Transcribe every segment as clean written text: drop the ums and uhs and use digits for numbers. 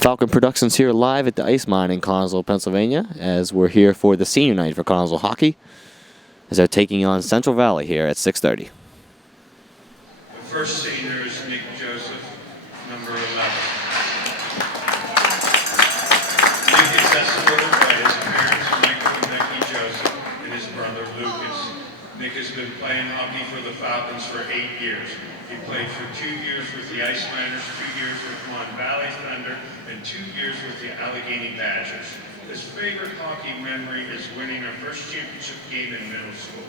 Falcon Production's here live at the Ice Mine in Collinsville, Pennsylvania, as we're here for the senior night for Collinsville hockey, as they're taking on Central Valley here at 6:30. The first senior is Nick Joseph, number 11. Nick is escorted by his parents, Michael and Becky Joseph, and his brother Lucas. Nick has been playing hockey for the Falcons for 8 years. He played for 2 years with the Ice Miners, 2 years with Mon Valley Thunder, and 2 years with the Allegheny Badgers. His favorite hockey memory is winning our first championship game in middle school.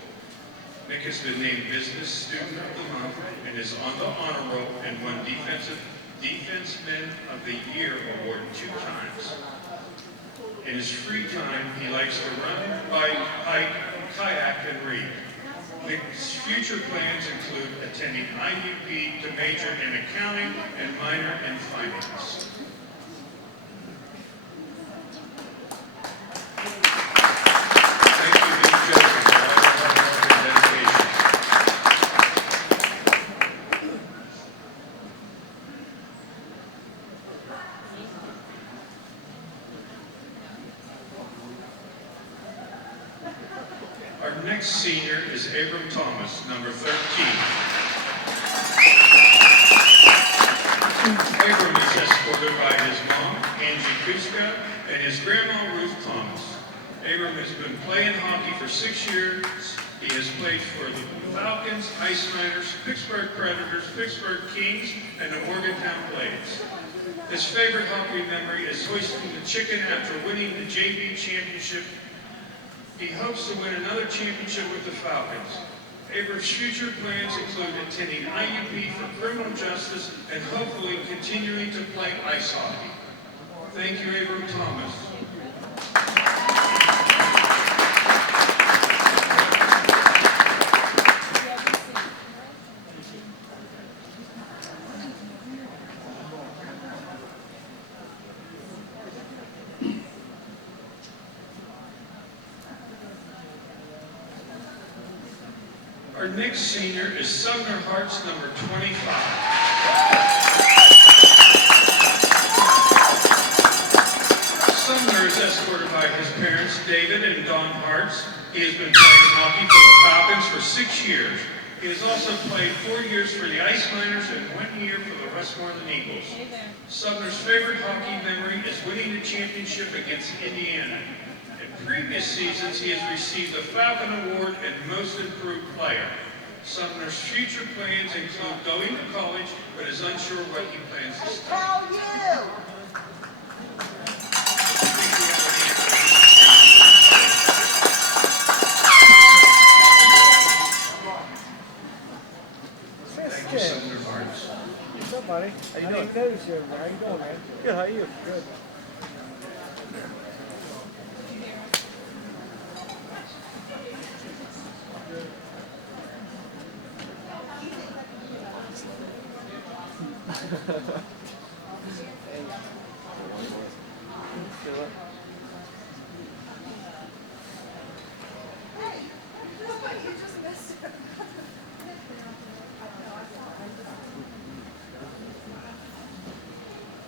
Nick has been named Business Student of the Month and is on the honor roll and won Defenseman of the Year award 2 times. In his free time, he likes to run, bike, hike, kayak, and read. Nick's future plans include attending IUP to major in accounting and minor in finance. Thank you, Nick Joseph, for all your hard work and dedication. Our next senior is Abram Thomas, number 13. Abram is escorted by his mom, Angie Kuska, and his grandma, Ruth Thomas. Abram has been playing hockey for 6 years. He has played for the Falcons, Ice Miners, Pittsburgh Predators, Pittsburgh Kings, and the Morgantown Blades. His favorite hockey memory is hoisting the chicken after winning the JV championship. He hopes to win another championship with the Falcons. Abram's future plans include attending IUP for criminal justice and hopefully continuing to play ice hockey. Thank you, Abram Thomas. Our next senior is Sumner Hart's number 25. Sumner is escorted by his parents, David and Dawn Hartz. He has been playing hockey for the Falcons for 6 years. He has also played 4 years for the Ice Miners and 1 year for the Westmoreland Eagles. Sumner's favorite hockey memory is winning the championship against Indiana. In previous seasons, he has received the Falcon Award and Most Improved Player. Sumner's future plans include going to college, but is unsure what he plans to study. How you? Thank you, Sumner Hartz. What's up, buddy? How you doing? I didn't notice you. How you doing, man? Good. How are you? Good.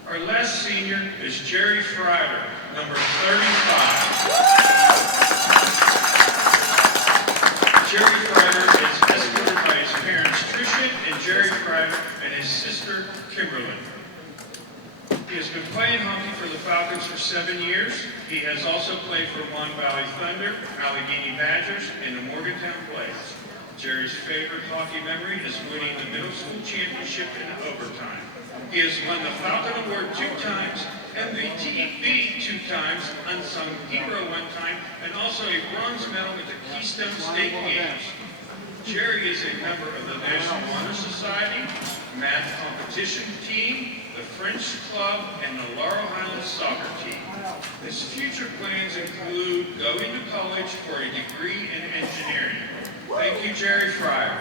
Our last senior is Jerry Fryder, number 35. Jerry Fryder is escorted by his parents, Tricia and Jerry Fryder, and his sister, Kimberly. He has been playing hockey for the Falcons for 7 years. He has also played for Mon Valley Thunder, Allegheny Badgers, and the Morgantown Blades. Jerry's favorite hockey memory is winning the middle school championship in overtime. He has won the Falcon Award 2 times, MVP 2 times, Unsung Hero 1 time, and also a bronze medal at the Keystone State Games. Jerry is a member of the National Honor Society, Math Competition Team, the French Club, and the Laurel Highlands Soccer Team. His future plans include going to college for a degree in engineering. Thank you, Jerry Fryer.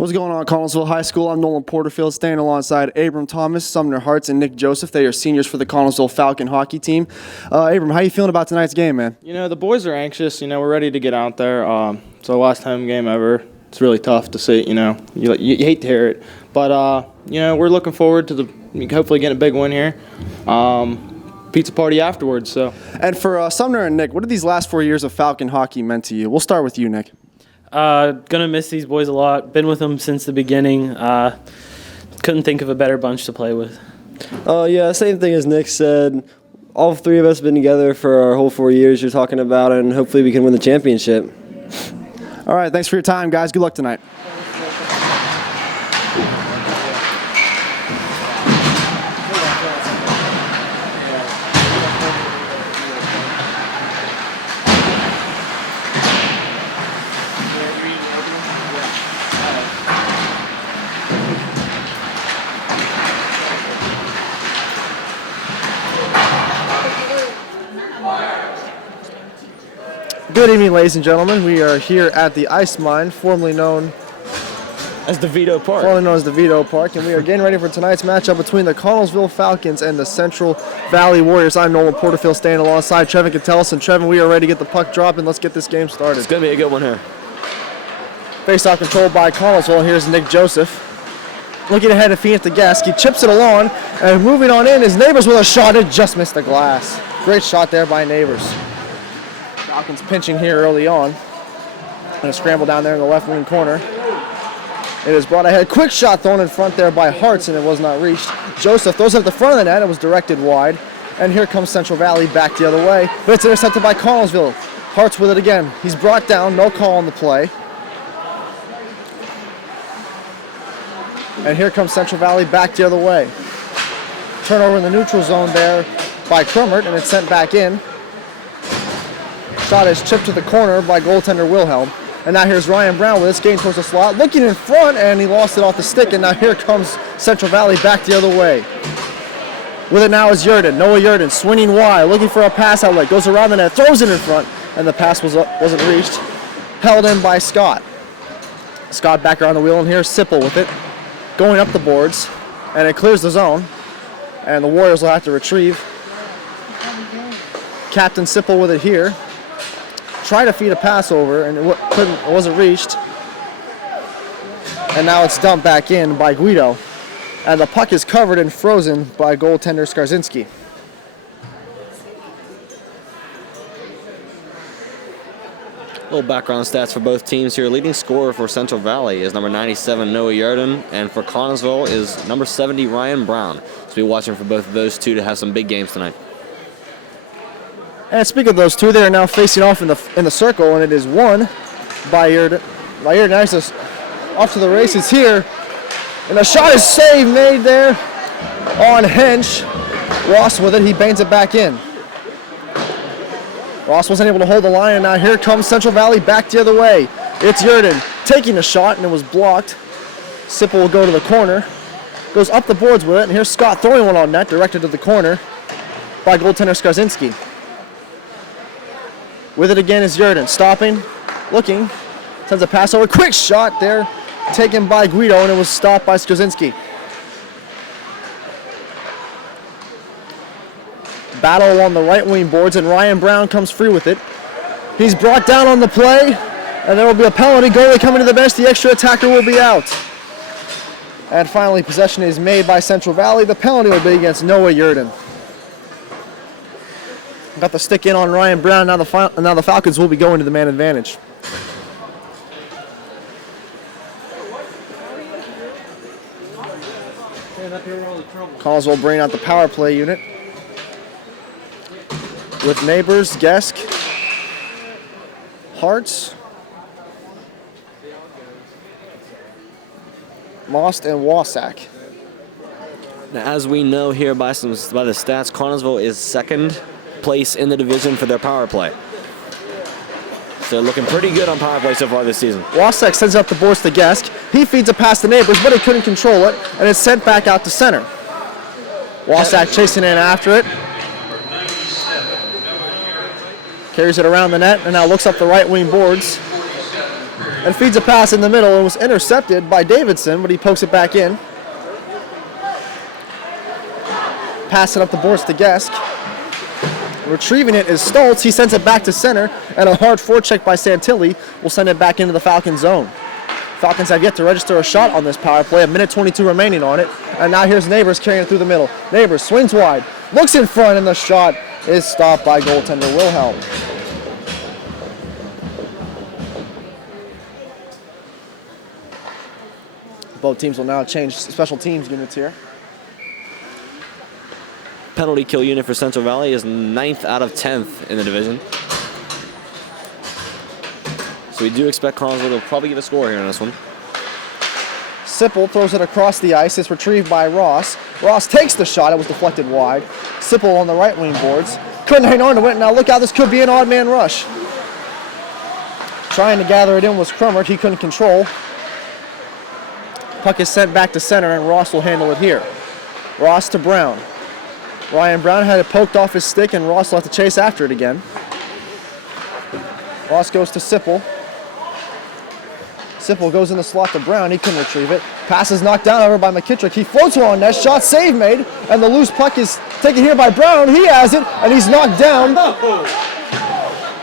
What's going on, Connellsville High School? I'm Nolan Porterfield, staying alongside Abram Thomas, Sumner Hartz, and Nick Joseph. They are seniors for the Connellsville Falcon hockey team. Abram, how you feeling about tonight's game, man? You know, the boys are anxious. You know, we're ready to get out there. It's our last home game ever. It's really tough to see, you know. You hate to hear it. But, you know, we're looking forward to hopefully getting a big win here. Pizza party afterwards, so. And for Sumner and Nick, what have these last 4 years of Falcon hockey meant to you? We'll start with you, Nick. Gonna miss these boys a lot. Been with them since the beginning. Couldn't think of a better bunch to play with. Yeah, same thing as Nick said. All three of us have been together for our whole 4 years you're talking about, and hopefully we can win the championship. All right, thanks for your time, guys. Good luck tonight. Good evening, ladies and gentlemen. We are here at the Ice Mine, formerly known As DeVito Park. and we are getting ready for tonight's matchup between the Connellsville Falcons and the Central Valley Warriors. I'm Nolan Porterfield, staying alongside Trevin Catellis, and Trevin, we are ready to get the puck dropped, and let's get this game started. It's going to be a good one here. Face-off controlled by Connellsville. Here's Nick Joseph. Looking ahead to Phoenix to Guest. He chips it along, and moving on in, his Neighbors with a shot. It just missed the glass. Great shot there by Neighbors. Falcons pinching here early on. And a scramble down there in the left wing corner. It is brought ahead. Quick shot thrown in front there by Hartz, and it was not reached. Joseph throws it at the front of the net. It was directed wide. And here comes Central Valley back the other way. But it's intercepted by Connellsville. Hartz with it again. He's brought down. No call on the play. And here comes Central Valley back the other way. Turnover in the neutral zone there by Crummert, and it's sent back in. Shot is chipped to the corner by goaltender Wilhelm. And now here's Ryan Brown with it, skating towards the slot, looking in front, and he lost it off the stick. And now here comes Central Valley back the other way. With it now is Yurden. Noah Yurden swinging wide, looking for a pass outlet. Goes around the net, throws it in front, and the pass wasn't reached. Held in by Scott. Scott back around the wheel, and here's Sipple with it. Going up the boards, and it clears the zone. And the Warriors will have to retrieve. Captain Sipple with it here. Try to feed a pass over, and it wasn't reached. And now it's dumped back in by Guido. And the puck is covered and frozen by goaltender Skarzinski. Little background stats for both teams here. Leading scorer for Central Valley is number 97, Noah Yarden, and for Connellsville is number 70, Ryan Brown. So we'll be watching for both of those two to have some big games tonight. And speaking of those two, they are now facing off in the circle, and it is won by Yurden. Nice off to the races here. And a shot is saved, made there on Hench. Ross with it, he bangs it back in. Ross wasn't able to hold the line, and now here comes Central Valley back the other way. It's Yurden taking a shot, and it was blocked. Sipple will go to the corner. Goes up the boards with it, and here's Scott throwing one on net, directed to the corner by goaltender Skarzinski. With it again is Yurden, stopping, looking, sends a pass over, quick shot there, taken by Guido, and it was stopped by Skarzinski. Battle along the right wing boards, and Ryan Brown comes free with it. He's brought down on the play, and there will be a penalty. Goalie coming to the bench, the extra attacker will be out. And finally, possession is made by Central Valley. The penalty will be against Noah Yurden. Got the stick in on Ryan Brown. Now the Falcons will be going to the man advantage. Collins will bring out the power play unit with Neighbors, Gesk, Hartz, Most, and Wasak. Now, as we know here by the stats, Connellsville is second place in the division for their power play. So they're looking pretty good on power play so far this season. Wasak sends up the boards to Gesk. He feeds it past the Neighbors, but he couldn't control it, and it's sent back out to center. Wasak chasing in after it. Carries it around the net, and now looks up the right wing boards. and feeds a pass in the middle and was intercepted by Davidson, but he pokes it back in. Passing up the boards to Gesk. Retrieving it is Stoltz. He sends it back to center, and a hard forecheck by Santilli will send it back into the Falcon zone. Falcons have yet to register a shot on this power play. A minute 22 remaining on it. And now here's Neighbors carrying it through the middle. Neighbors swings wide, looks in front, and the shot is stopped by goaltender Wilhelm. Both teams will now change special teams units here. Penalty kill unit for Central Valley is 9th out of 10th in the division. So we do expect Collinsville to probably get a score here in this one. Sipple throws it across the ice. It's retrieved by Ross. Ross takes the shot. It was deflected wide. Sipple on the right wing boards. Couldn't hang on to it. Now look out. This could be an odd man rush. Trying to gather it in was Crummert. He couldn't control. Puck is sent back to center, and Ross will handle it here. Ross to Brown. Ryan Brown had it poked off his stick, and Ross will have to chase after it again. Ross goes to Sipple. Sipple goes in the slot to Brown. He couldn't retrieve it. Pass is knocked down over by McKittrick. He floats one on net. Shot save made, and the loose puck is taken here by Brown. He has it, and he's knocked down.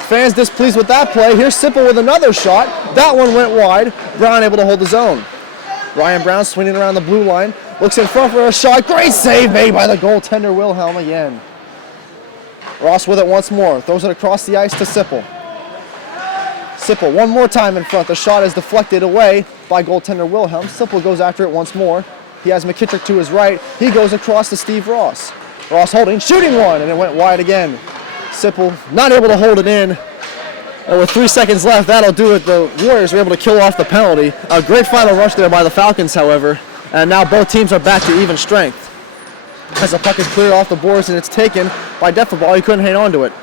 Fans displeased with that play. Here's Sipple with another shot. That one went wide. Brown able to hold his own. Ryan Brown swinging around the blue line. Looks in front for a shot. Great save made by the goaltender Wilhelm again. Ross with it once more. Throws it across the ice to Sipple. Sipple one more time in front. The shot is deflected away by goaltender Wilhelm. Sipple goes after it once more. He has McKittrick to his right. He goes across to Steve Ross. Ross holding, shooting one, and it went wide again. Sipple not able to hold it in. And with 3 seconds left, that'll do it. The Warriors are able to kill off the penalty. A great final rush there by the Falcons, however. And now both teams are back to even strength. As the puck is cleared off the boards and it's taken by Defaball, he couldn't hang on to it.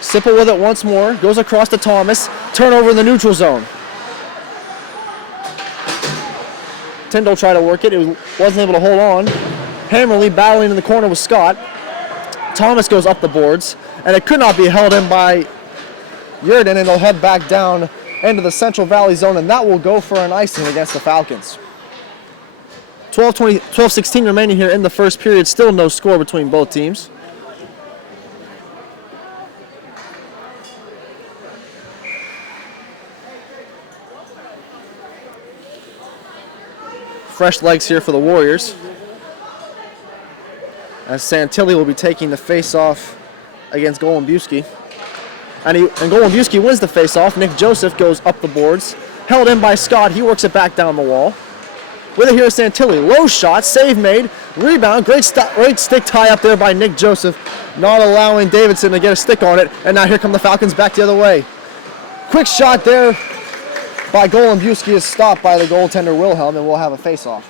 Sipple with it once more, goes across to Thomas. Turnover in the neutral zone. Tyndall tried to work it. It wasn't able to hold on. Hammerly battling in the corner with Scott. Thomas goes up the boards, and it could not be held in by Yurden, and it'll head back down into the Central Valley zone, and that will go for an icing against the Falcons. 12-16 remaining here in the first period. Still no score between both teams. Fresh legs here for the Warriors, as Santilli will be taking the face-off against Golombuski. And Golombuski wins the face-off. Nick Joseph goes up the boards. Held in by Scott. He works it back down the wall. With it here is Santilli. Low shot. Save made. Rebound. Great stick tie up there by Nick Joseph. Not allowing Davidson to get a stick on it. And now here come the Falcons back the other way. Quick shot there by Golombuski is stopped by the goaltender Wilhelm, and we'll have a face-off.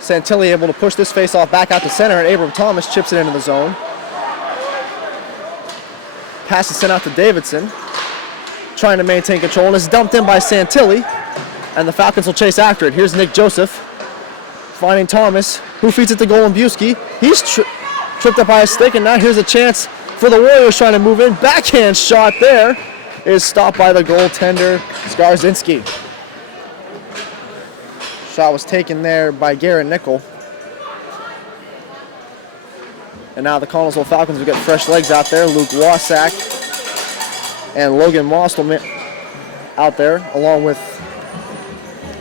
Santilli able to push this face-off back out to center, and Abram Thomas chips it into the zone. Pass is sent out to Davidson, trying to maintain control, and it's dumped in by Santilli, and the Falcons will chase after it. Here's Nick Joseph finding Thomas, who feeds it to Golombuski. He's tripped up by his stick, and now here's a chance for the Warriors trying to move in. Backhand shot there is stopped by the goaltender Skarzinski. Shot was taken there by Garrett Nickel. And now the Collinsville Falcons will get fresh legs out there. Luke Wasak and Logan Mostelman out there, along with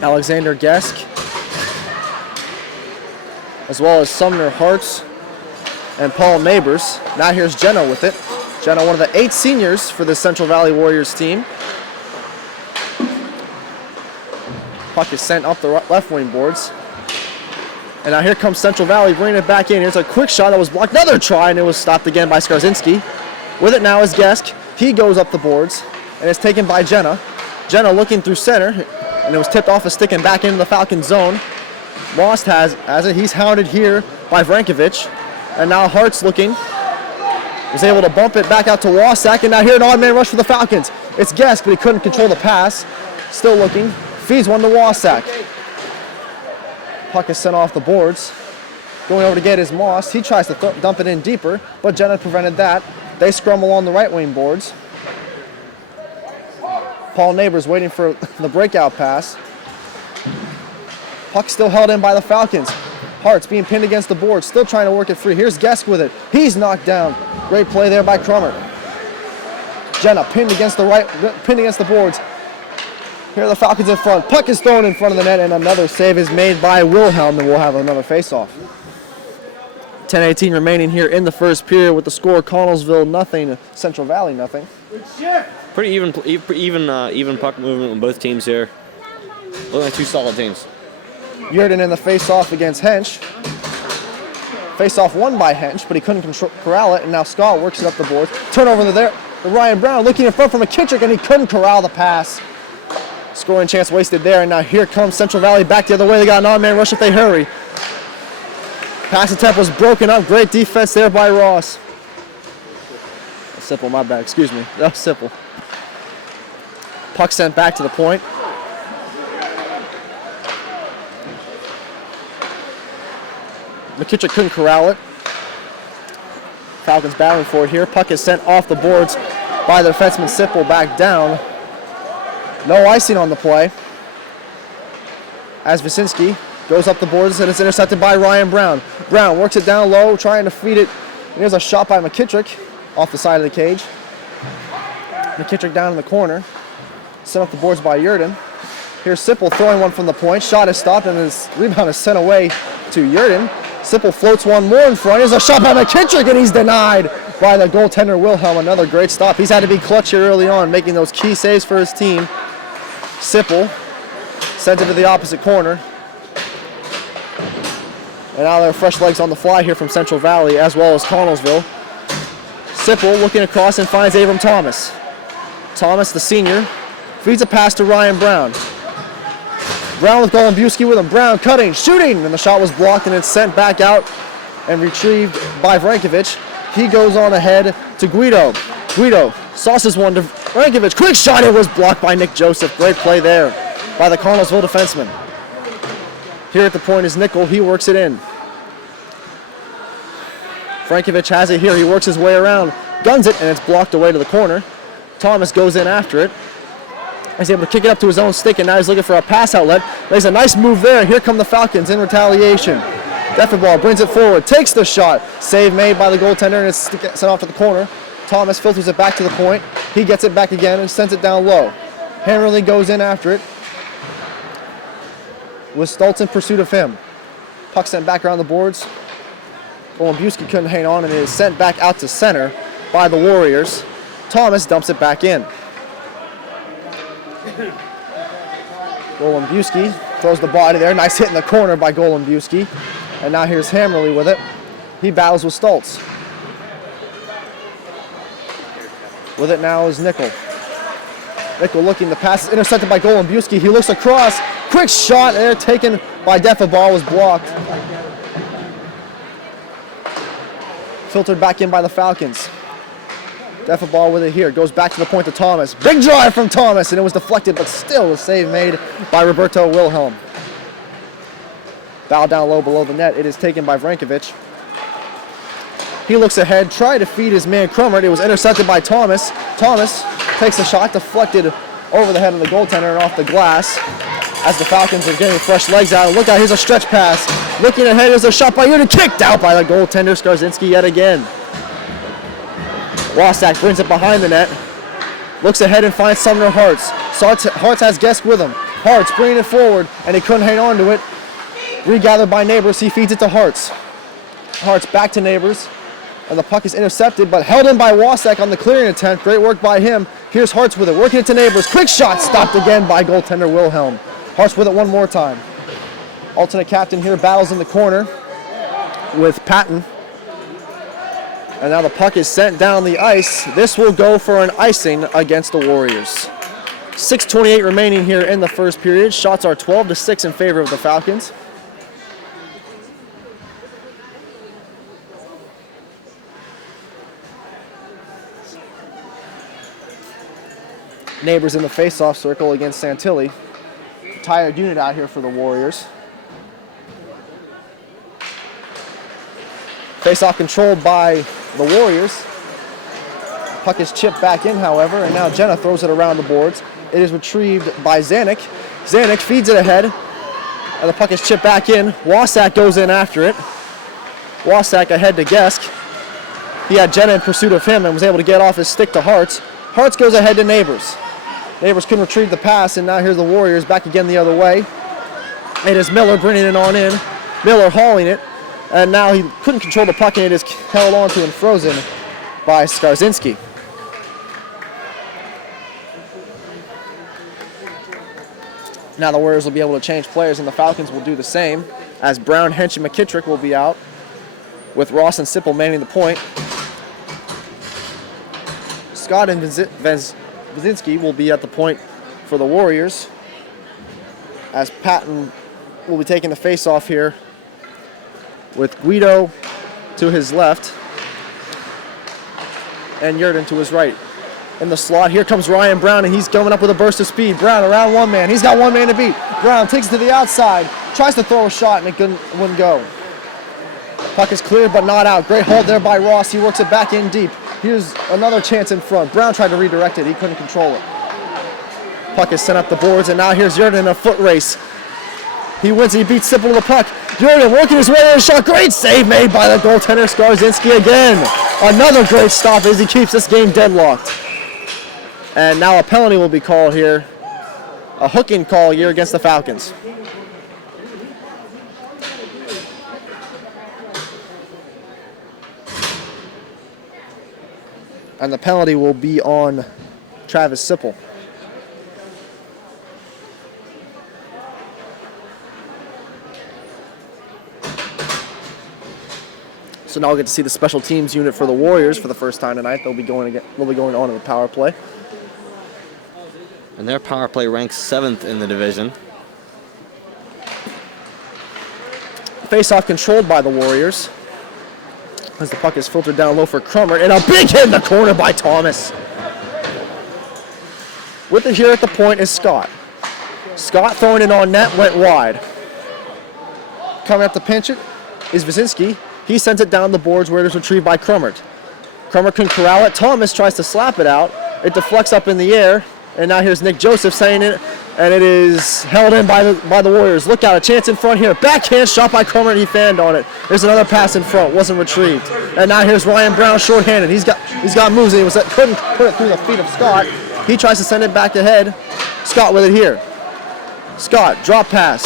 Alexander Gesk, as well as Sumner Hartz and Paul Neighbors. Now here's Jenna with it. Jenna, one of the 8 seniors for the Central Valley Warriors team. Puck is sent up the left wing boards. And now here comes Central Valley bringing it back in. Here's a quick shot that was blocked. Another try, and it was stopped again by Skarzinski. With it now is Gesk. He goes up the boards, and it's taken by Jenna. Jenna looking through center, and it was tipped off a stick and back into the Falcon zone. Most has it. He's hounded here by Vrankovic. And now Hart's looking. Was able to bump it back out to Wasak, and now here an odd man rush for the Falcons. It's Gesk, but he couldn't control the pass. Still looking. Feeds one to Wasak. Puck is sent off the boards. Going over to get his Moss. He tries to dump it in deeper, but Jenna prevented that. They scrum along the right wing boards. Paul Neighbors waiting for the breakout pass. Puck still held in by the Falcons. Hart's being pinned against the board, still trying to work it free. Here's Gesk with it. He's knocked down. Great play there by Crummer. Jenna pinned against the boards. Here are the Falcons in front. Puck is thrown in front of the net, and another save is made by Wilhelm, and we'll have another face-off. 10:18 remaining here in the first period with the score Connellsville nothing, Central Valley nothing. Pretty even puck movement with both teams here. Looking like two solid teams. Yurden in the face-off against Hench. Face-off won by Hench, but he couldn't corral it, and now Scott works it up the board. Turnover there. Ryan Brown looking in front from McKittrick, and he couldn't corral the pass. Scoring chance wasted there, and now here comes Central Valley back the other way. They got an odd man rush if they hurry. Pass attempt was broken up. Great defense there by Ross. Simple, my bad. Excuse me. That was simple. Puck sent back to the point. McKittrick couldn't corral it. Falcons battling for it here. Puck is sent off the boards by the defenseman Sipple back down. No icing on the play. As Wyszynski goes up the boards and it's intercepted by Ryan Brown. Brown works it down low, trying to feed it. And here's a shot by McKittrick off the side of the cage. McKittrick down in the corner. Sent up the boards by Yurden. Here's Sipple throwing one from the point. Shot is stopped and his rebound is sent away to Yurden. Sipple floats one more in front. Here's a shot by McKittrick and he's denied by the goaltender Wilhelm. Another great stop. He's had to be clutch here early on, making those key saves for his team. Sipple sends it to the opposite corner. And now there are fresh legs on the fly here from Central Valley as well as Connellsville. Sipple looking across and finds Abram Thomas. Thomas, the senior, feeds a pass to Ryan Brown. Brown with Golombuski with him. Brown cutting, shooting, and the shot was blocked and it's sent back out and retrieved by Vrankovic. He goes on ahead to Guido. Guido sauces one to Vrankovic. Quick shot, it was blocked by Nick Joseph. Great play there by the Connellsville defenseman. Here at the point is Nickel. He works it in. Vrankovic has it here. He works his way around, guns it, and it's blocked away to the corner. Thomas goes in after it. He's able to kick it up to his own stick, and now he's looking for a pass outlet. There's a nice move there. Here come the Falcons in retaliation. Defenball brings it forward, takes the shot. Save made by the goaltender, and it's sent off to the corner. Thomas filters it back to the point. He gets it back again and sends it down low. Hammerly goes in after it, with Stoltz in pursuit of him. Puck sent back around the boards. Golombuski couldn't hang on, and it is sent back out to center by the Warriors. Thomas dumps it back in. Golombuski throws the body there. Nice hit in the corner by Golombuski. And now here's Hammerly with it. He battles with Stoltz. With it now is Nickel. Nickel looking, the pass is intercepted by Golombuski. He looks across. Quick shot there taken by Defenball, was blocked. Filtered back in by the Falcons. Defenball with it here. Goes back to the point to Thomas. Big drive from Thomas, and it was deflected, but still a save made by Roberto Wilhelm. Foul down low below the net. It is taken by Vrankovic. He looks ahead, tried to feed his man Crummert. It was intercepted by Thomas. Thomas takes a shot, deflected over the head of the goaltender and off the glass as the Falcons are getting fresh legs out. Look out, here's a stretch pass. Looking ahead, there's a shot by Yurden, kicked out by the goaltender Skarzinski yet again. Wasak brings it behind the net. Looks ahead and finds Sumner Hartz. Hartz has Gesk with him. Hartz bringing it forward, and he couldn't hang on to it. Regathered by Neighbors, he feeds it to Hartz. Hartz back to Neighbors, and the puck is intercepted, but held in by Wasak on the clearing attempt. Great work by him. Here's Hartz with it, working it to Neighbors. Quick shot, stopped again by goaltender Wilhelm. Hartz with it one more time. Alternate captain here battles in the corner with Patton. And now the puck is sent down the ice. This will go for an icing against the Warriors. 6:28 remaining here in the first period. Shots are 12-6 in favor of the Falcons. Neighbors in the face-off circle against Santilli. Tired unit out here for the Warriors. Face-off controlled by the Warriors. Puck is chipped back in, however, and now Jenna throws it around the boards. It is retrieved by Zanuck. Zanuck feeds it ahead, and the puck is chipped back in. Wasak goes in after it. Wasak ahead to Gesk. He had Jenna in pursuit of him and was able to get off his stick to Hartz. Hartz goes ahead to Neighbors. Neighbors couldn't retrieve the pass, and now here's the Warriors back again the other way. It is Miller bringing it on in. Miller hauling it, and now he couldn't control the puck, and it is held onto and frozen by Skarzinski. Now the Warriors will be able to change players, and the Falcons will do the same, as Brown, Hench, and McKittrick will be out, with Ross and Sipple manning the point. Scott and Wazinski will be at the point for the Warriors, as Patton will be taking the face-off here, with Guido to his left, and Yurden to his right. In the slot, here comes Ryan Brown, and he's coming up with a burst of speed. Brown around one man. He's got one man to beat. Brown takes it to the outside, tries to throw a shot, and it wouldn't go. Puck is cleared, but not out. Great hold there by Ross. He works it back in deep. Here's another chance in front. Brown tried to redirect it. He couldn't control it. Puck is sent up the boards, and now here's Yurden in a foot race. He wins. He beats Sipple to the puck. Yurden working his way to the shot. Great save made by the goaltender, Skarzinski again. Another great stop as he keeps this game deadlocked. And now a penalty will be called here. A hooking call here against the Falcons. And the penalty will be on Travis Sipple. So now we'll get to see the special teams unit for the Warriors for the first time tonight. They'll be going on to the power play. And their power play ranks 7th in the division. Face-off controlled by the Warriors, as the puck is filtered down low for Crummer, and a big hit in the corner by Thomas. With it here at the point is Scott. Scott throwing it on net, went wide. Coming up to pinch it is Wazinski. He sends it down the boards where it is retrieved by Crummert. Crummer can corral it. Thomas tries to slap it out. It deflects up in the air. And now here's Nick Joseph saying it, and it is held in by the Warriors. Look out, a chance in front here. Backhand shot by Cromer, and he fanned on it. There's another pass in front, wasn't retrieved. And now here's Ryan Brown shorthanded. He's got moves, and he couldn't put it through the feet of Scott. He tries to send it back ahead. Scott with it here. Scott, drop pass.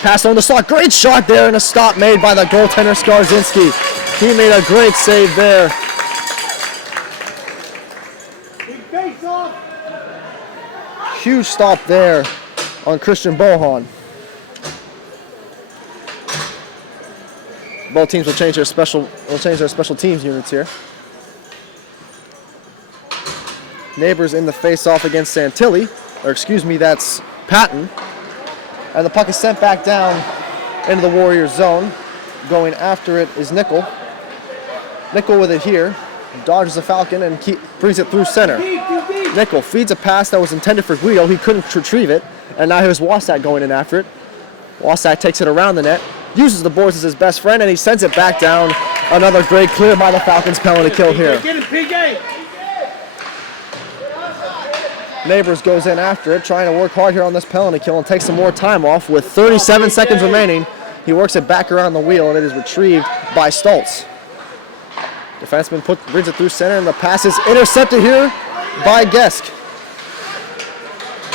Pass on the slot. Great shot there, and a stop made by the goaltender Skarzinski. He made a great save there. Huge stop there on Christian Bohan. Both teams will change their special teams units here. Neighbors in the face-off against Santilli, or excuse me, that's Patton. And the puck is sent back down into the Warriors zone. Going after it is Nickel. Nickel with it here. Dodges the Falcon and brings it through center. Nickel feeds a pass that was intended for Guido. He couldn't retrieve it. And now here's Wasak going in after it. Wasak takes it around the net, uses the boards as his best friend, and he sends it back down. Another great clear by the Falcons, penalty kill here. Neighbors goes in after it, trying to work hard here on this penalty kill and takes some more time off. With 37 seconds remaining, he works it back around the wheel, and it is retrieved by Stoltz. Defenseman brings it through center, and the pass is intercepted here by Gesk.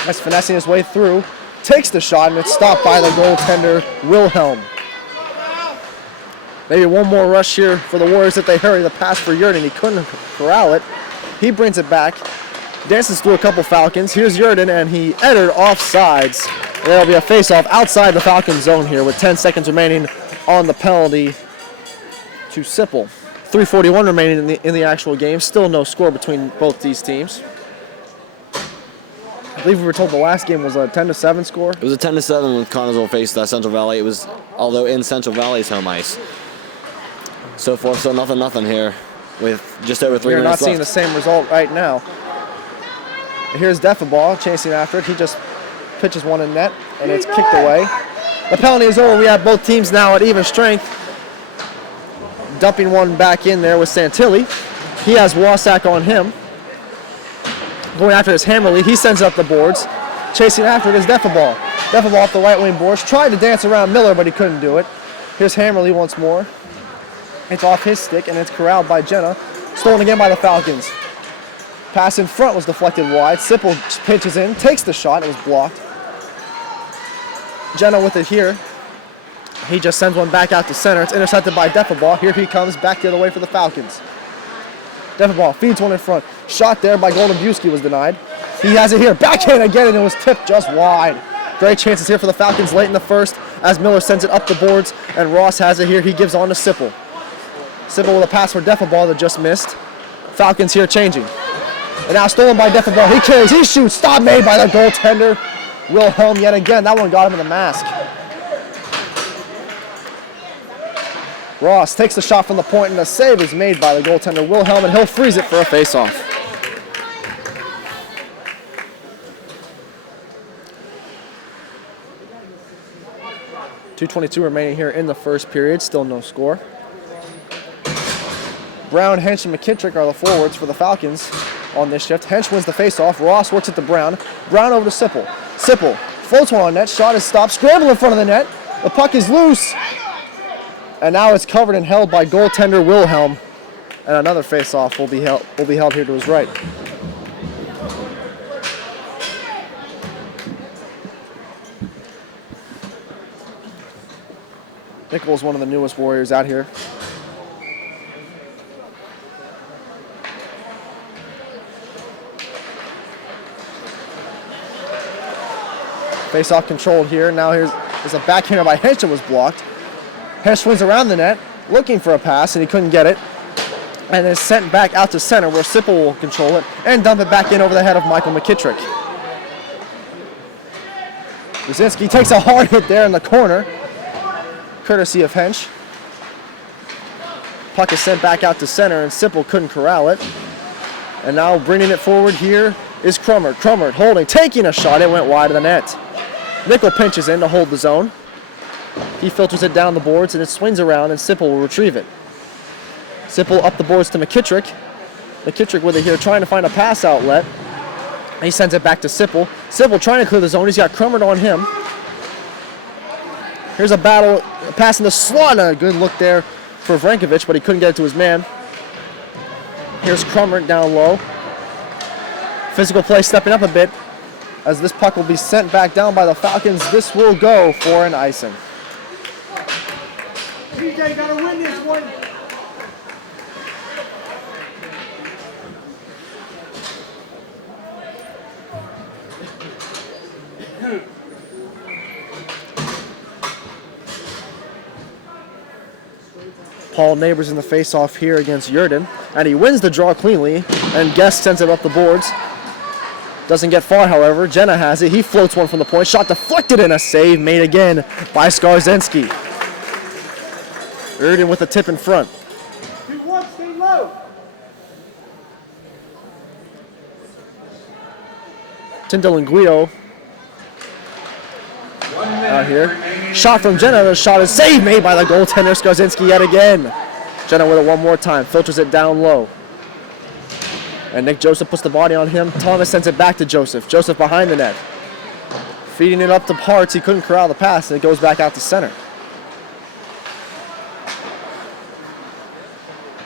That's finessing his way through. Takes the shot, and it's stopped by the goaltender, Wilhelm. Maybe one more rush here for the Warriors if they hurry. The pass for Yurden. He couldn't corral it. He brings it back. Dances through a couple Falcons. Here's Yurden, and he entered offsides. There'll be a face-off outside the Falcon zone here with 10 seconds remaining on the penalty to Sipple. 3:41 remaining in the actual game. Still no score between both these teams. I believe we were told the last game was a 10-7 score. It was a 10-7 when Connersville faced Central Valley. It was, although in Central Valley's home ice. So far, so nothing here with just over 3 minutes left. We're not seeing the same result right now. Here's Defaball chasing after it. He just pitches one in net, and it's kicked away. The penalty is over. We have both teams now at even strength. Dumping one back in there with Santilli. He has Wasak on him. Going after his Hammerly. He sends up the boards. Chasing after it is Defaball. Defaball off the right wing boards. Tried to dance around Miller, but he couldn't do it. Here's Hammerly once more. It's off his stick, and it's corralled by Jenna. Stolen again by the Falcons. Pass in front was deflected wide. Sipple pitches in, takes the shot. It was blocked. Jenna with it here. He just sends one back out to center. It's intercepted by Defaball. Here he comes back the other way for the Falcons. Defaball feeds one in front. Shot there by Golden Busky was denied. He has it here. Backhand again, and it was tipped just wide. Great chances here for the Falcons late in the first as Miller sends it up the boards, and Ross has it here. He gives on to Sipple. Sipple with a pass for Defaball that just missed. Falcons here changing. And now stolen by Defaball. He carries, he shoots. Stop made by the goaltender. Wilhelm yet again. That one got him in the mask. Ross takes the shot from the point, and the save is made by the goaltender Wilhelm, and he'll freeze it for a face-off. .222 remaining here in the first period. Still no score. Brown, Hench, and McKittrick are the forwards for the Falcons on this shift. Hench wins the face-off. Ross works it to Brown. Brown over to Sipple. Sipple floats one on net. Shot is stopped. Scramble in front of the net. The puck is loose. And now it's covered and held by goaltender Wilhelm. And another face-off will be held here to his right. Nichols, one of the newest Warriors out here. Face-off controlled here. Now there's a backhander by Hench that was blocked. Hench swings around the net, looking for a pass, and he couldn't get it. And is sent back out to center, where Sipple will control it and dump it back in over the head of Michael McKittrick. Brzezinski takes a hard hit there in the corner, courtesy of Hench. Puck is sent back out to center, and Sipple couldn't corral it. And now bringing it forward here is Crummert. Crummert holding, taking a shot. It went wide of the net. Nickel pinches in to hold the zone. He filters it down the boards, and it swings around, and Sipple will retrieve it. Sipple up the boards to McKittrick. McKittrick with it here, trying to find a pass outlet. And he sends it back to Sipple. Sipple trying to clear the zone. He's got Crummert on him. Here's a battle, a pass in the slot. A good look there for Vrankovic, but he couldn't get it to his man. Here's Crummert down low. Physical play stepping up a bit as this puck will be sent back down by the Falcons. This will go for an icing. TJ gotta win this one. Paul Neighbors in the face-off here against Yurden, and he wins the draw cleanly, and Guest sends it up the boards. Doesn't get far, however. Jenna has it. He floats one from the point. Shot deflected, and a save made again by Skarzynski. Yurden with a tip in front. Stay low. Tyndall and Guido out here. Shot from Jenna. The shot is saved, made by the goaltender Skarzynski yet again. Jenna with it one more time. Filters it down low. And Nick Joseph puts the body on him. Thomas sends it back to Joseph. Joseph behind the net. Feeding it up to Parts. He couldn't corral the pass, and it goes back out to center.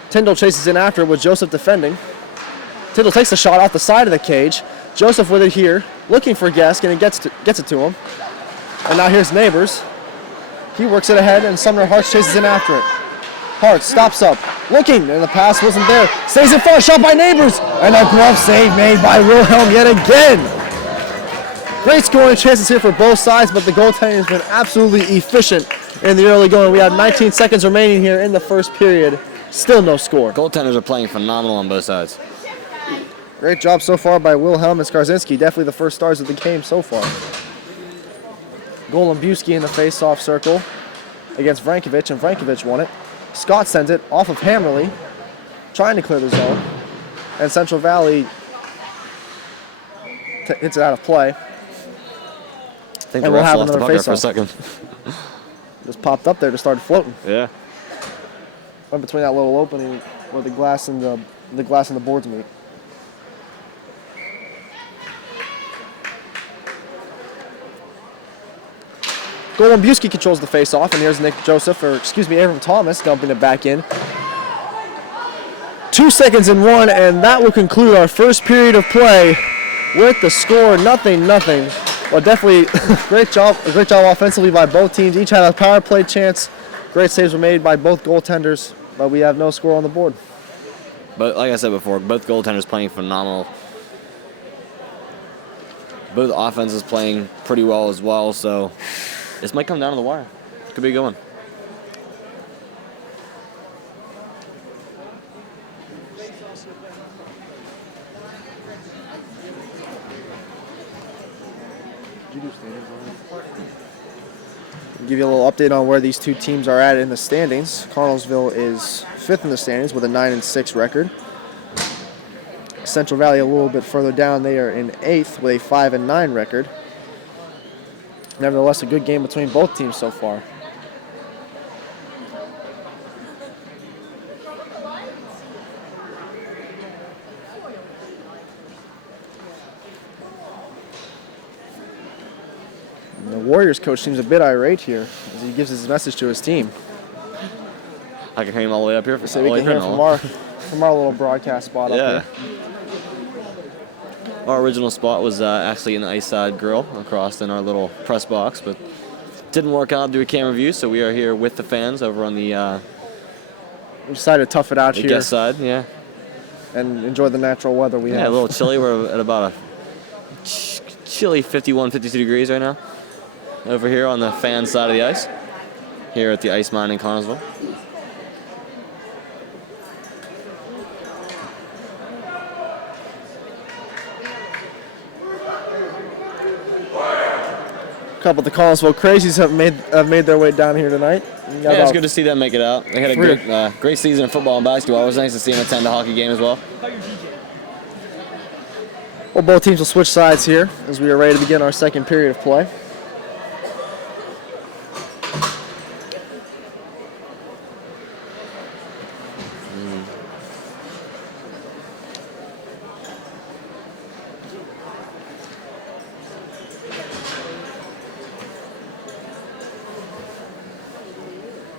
Tyndall chases in after with Joseph defending. Tyndall takes the shot off the side of the cage. Joseph with it here, looking for Gesk, and he gets it to him. And now here's Neighbors. He works it ahead, and Sumner Hartz chases in after it. Hartz stops up, looking, and the pass wasn't there. Stays in front, shot by Neighbors, and a glove save made by Wilhelm yet again. Great scoring chances here for both sides, but the goaltending has been absolutely efficient in the early going. We have 19 seconds remaining here in the first period. Still no score. Goaltenders are playing phenomenal on both sides. Great job so far by Wilhelm and Skarzynski. Definitely the first stars of the game so far. Golem Busky in the face-off circle against Vrankovic, and Vrankovic won it. Scott sends it off of Hammerly, trying to clear the zone. And Central Valley hits it out of play. I think And the we'll ref have lost the another puck there for a face-off. second. Just popped up there to start floating. Yeah. Right between that little opening where the glass and the glass and the boards meet. Golden Busky controls the face-off, and here's Abram Thomas dumping it back in. 2 seconds and 1, and that will conclude our first period of play with the score 0-0. Well, definitely great job offensively by both teams. Each had a power play chance. Great saves were made by both goaltenders, but we have no score on the board. But like I said before, both goaltenders playing phenomenal. Both offenses playing pretty well as well, so this might come down to the wire. Could be a good one. Give you a little update on where these two teams are at in the standings. Connellsville is 5th in the standings with a 9-6 record. Central Valley a little bit further down. They are in 8th with a 5-9 record. Nevertheless, a good game between both teams so far. The Warriors coach seems a bit irate here as he gives his message to his team. I can hear him all the way up here. So we can hear from our little broadcast spot up here. Our original spot was actually in the ice side grill across in our little press box, but didn't work out due to camera view, so we are here with the fans over on the We decided to tough it out here guest side. Yeah, and enjoy the natural weather we yeah, have. a little chilly. We're at about a chilly 51, 52 degrees right now over here on the fan side of the ice here at the Ice Mine in Connellsville. A couple of the Collinsville Crazies have made their way down here tonight. Yeah, it's good to see them make it out. They had a great season in football and basketball. It was nice to see them attend a hockey game as well. Well, both teams will switch sides here as we are ready to begin our second period of play.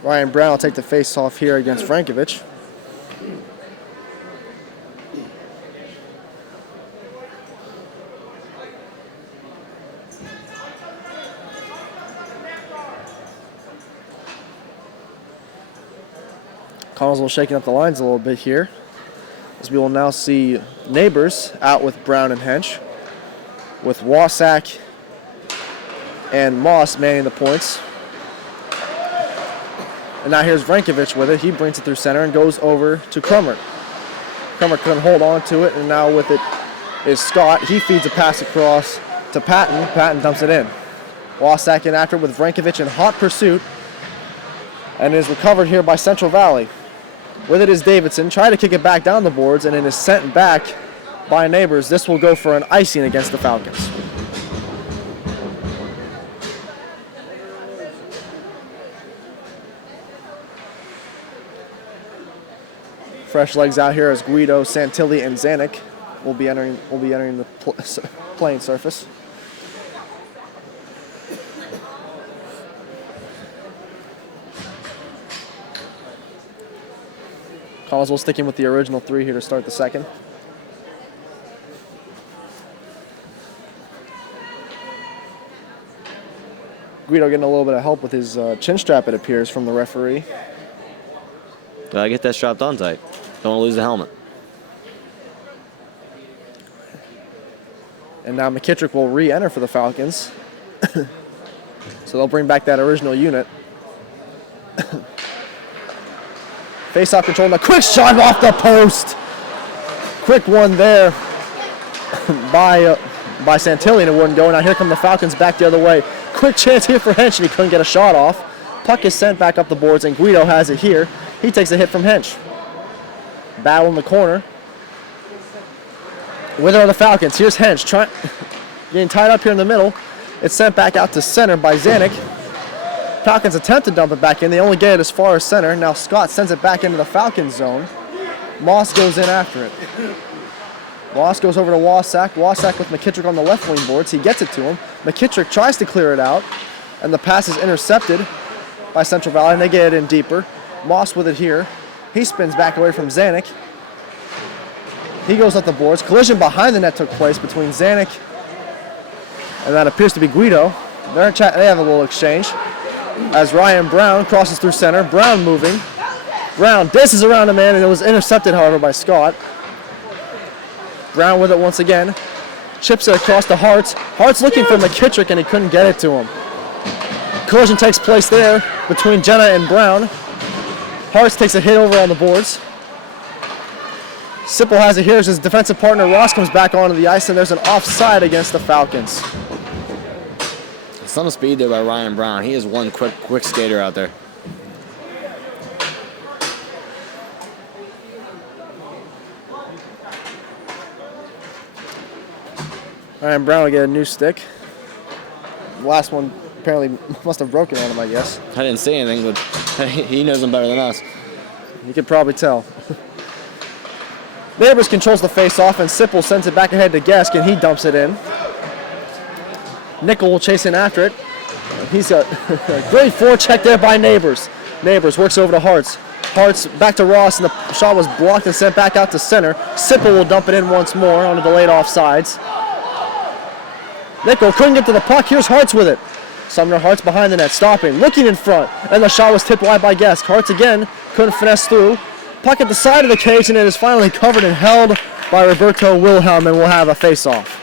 Ryan Brown will take the face-off here against Frankovich. Connellsville shaking up the lines a little bit here, as we will now see Neighbors out with Brown and Hench, with Wasak and Moss manning the points. And now here's Vrankovich with it. He brings it through center and goes over to Crummert. Crummert couldn't hold on to it, and now with it is Scott. He feeds a pass across to Patton. Patton dumps it in. Wasak in after with Vrankovich in hot pursuit, and is recovered here by Central Valley. With it is Davidson. Try to kick it back down the boards, and it is sent back by Neighbors. This will go for an icing against the Falcons. Fresh legs out here as Guido, Santilli, and Zanuck will be entering the playing surface. Connellsville sticking with the original three here to start the second. Guido getting a little bit of help with his chin strap, it appears, from the referee. Gotta get that strapped on tight. Don't want to lose the helmet. And now McKittrick will re-enter for the Falcons. So they'll bring back that original unit. Face-off control and a quick shot off the post. Quick one there by Santilli, and it wouldn't go. Now here come the Falcons back the other way. Quick chance here for Hench, and he couldn't get a shot off. Puck is sent back up the boards, and Guido has it here. He takes a hit from Hench. Battle in the corner. With it on the Falcons. Here's Hench. getting tied up here in the middle. It's sent back out to center by Zanuck. Falcons attempt to dump it back in. They only get it as far as center. Now Scott sends it back into the Falcons zone. Moss goes in after it. Moss goes over to Wasak. Wasak with McKittrick on the left wing boards. He gets it to him. McKittrick tries to clear it out, and the pass is intercepted by Central Valley, and they get it in deeper. Moss with it here. He spins back away from Zanuck. He goes up the boards. Collision behind the net took place between Zanuck and that appears to be Guido. They have a little exchange as Ryan Brown crosses through center. Brown moving. Brown disses around a man, and it was intercepted, however, by Scott. Brown with it once again. Chips it across to Hartz. Hartz looking for McKittrick, and he couldn't get it to him. Collision takes place there between Jenna and Brown. Hartz takes a hit over on the boards. Sipple has it here as his defensive partner Ross comes back onto the ice, and there's an offside against the Falcons. Some speed there by Ryan Brown. He is one quick skater out there. Ryan Brown will get a new stick. The last one apparently must have broken on him, I guess. I didn't say anything, but he knows them better than us. You could probably tell. Neighbors controls the face-off, and Sipple sends it back ahead to Gesk, and he dumps it in. Nickel will chase in after it. He's a great forecheck there by Neighbors. Neighbors works over to Hartz. Hartz back to Ross, and the shot was blocked and sent back out to center. Sipple will dump it in once more on the delayed offsides. Nickel couldn't get to the puck. Here's Hartz with it. Sumner Hartz behind the net, stopping, looking in front, and the shot was tipped wide by Gesk. Hartz again couldn't finesse through. Puck at the side of the cage, and it is finally covered and held by Roberto Wilhelm, and we'll have a face-off.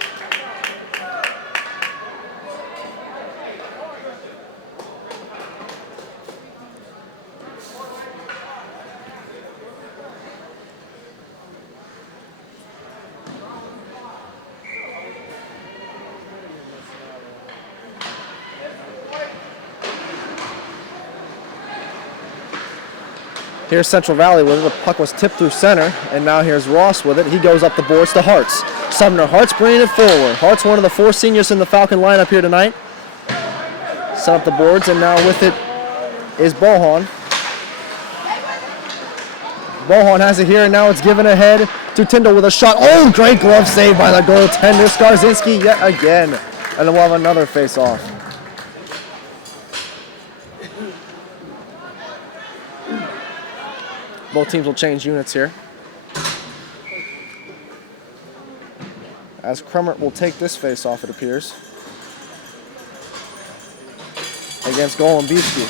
Here's Central Valley with it. The puck was tipped through center, and now here's Ross with it. He goes up the boards to Hartz. Sumner Hartz bringing it forward. Hartz, one of the 4 seniors in the Falcon lineup here tonight. Set up the boards, and now with it is Bohan. Bohan has it here, and now it's given ahead to Tyndall with a shot. Oh, great glove save by the goaltender. Skarzinski yet again. And then we'll have another face-off. Both teams will change units here. As Crummert will take this face-off, it appears, against Golombitsky.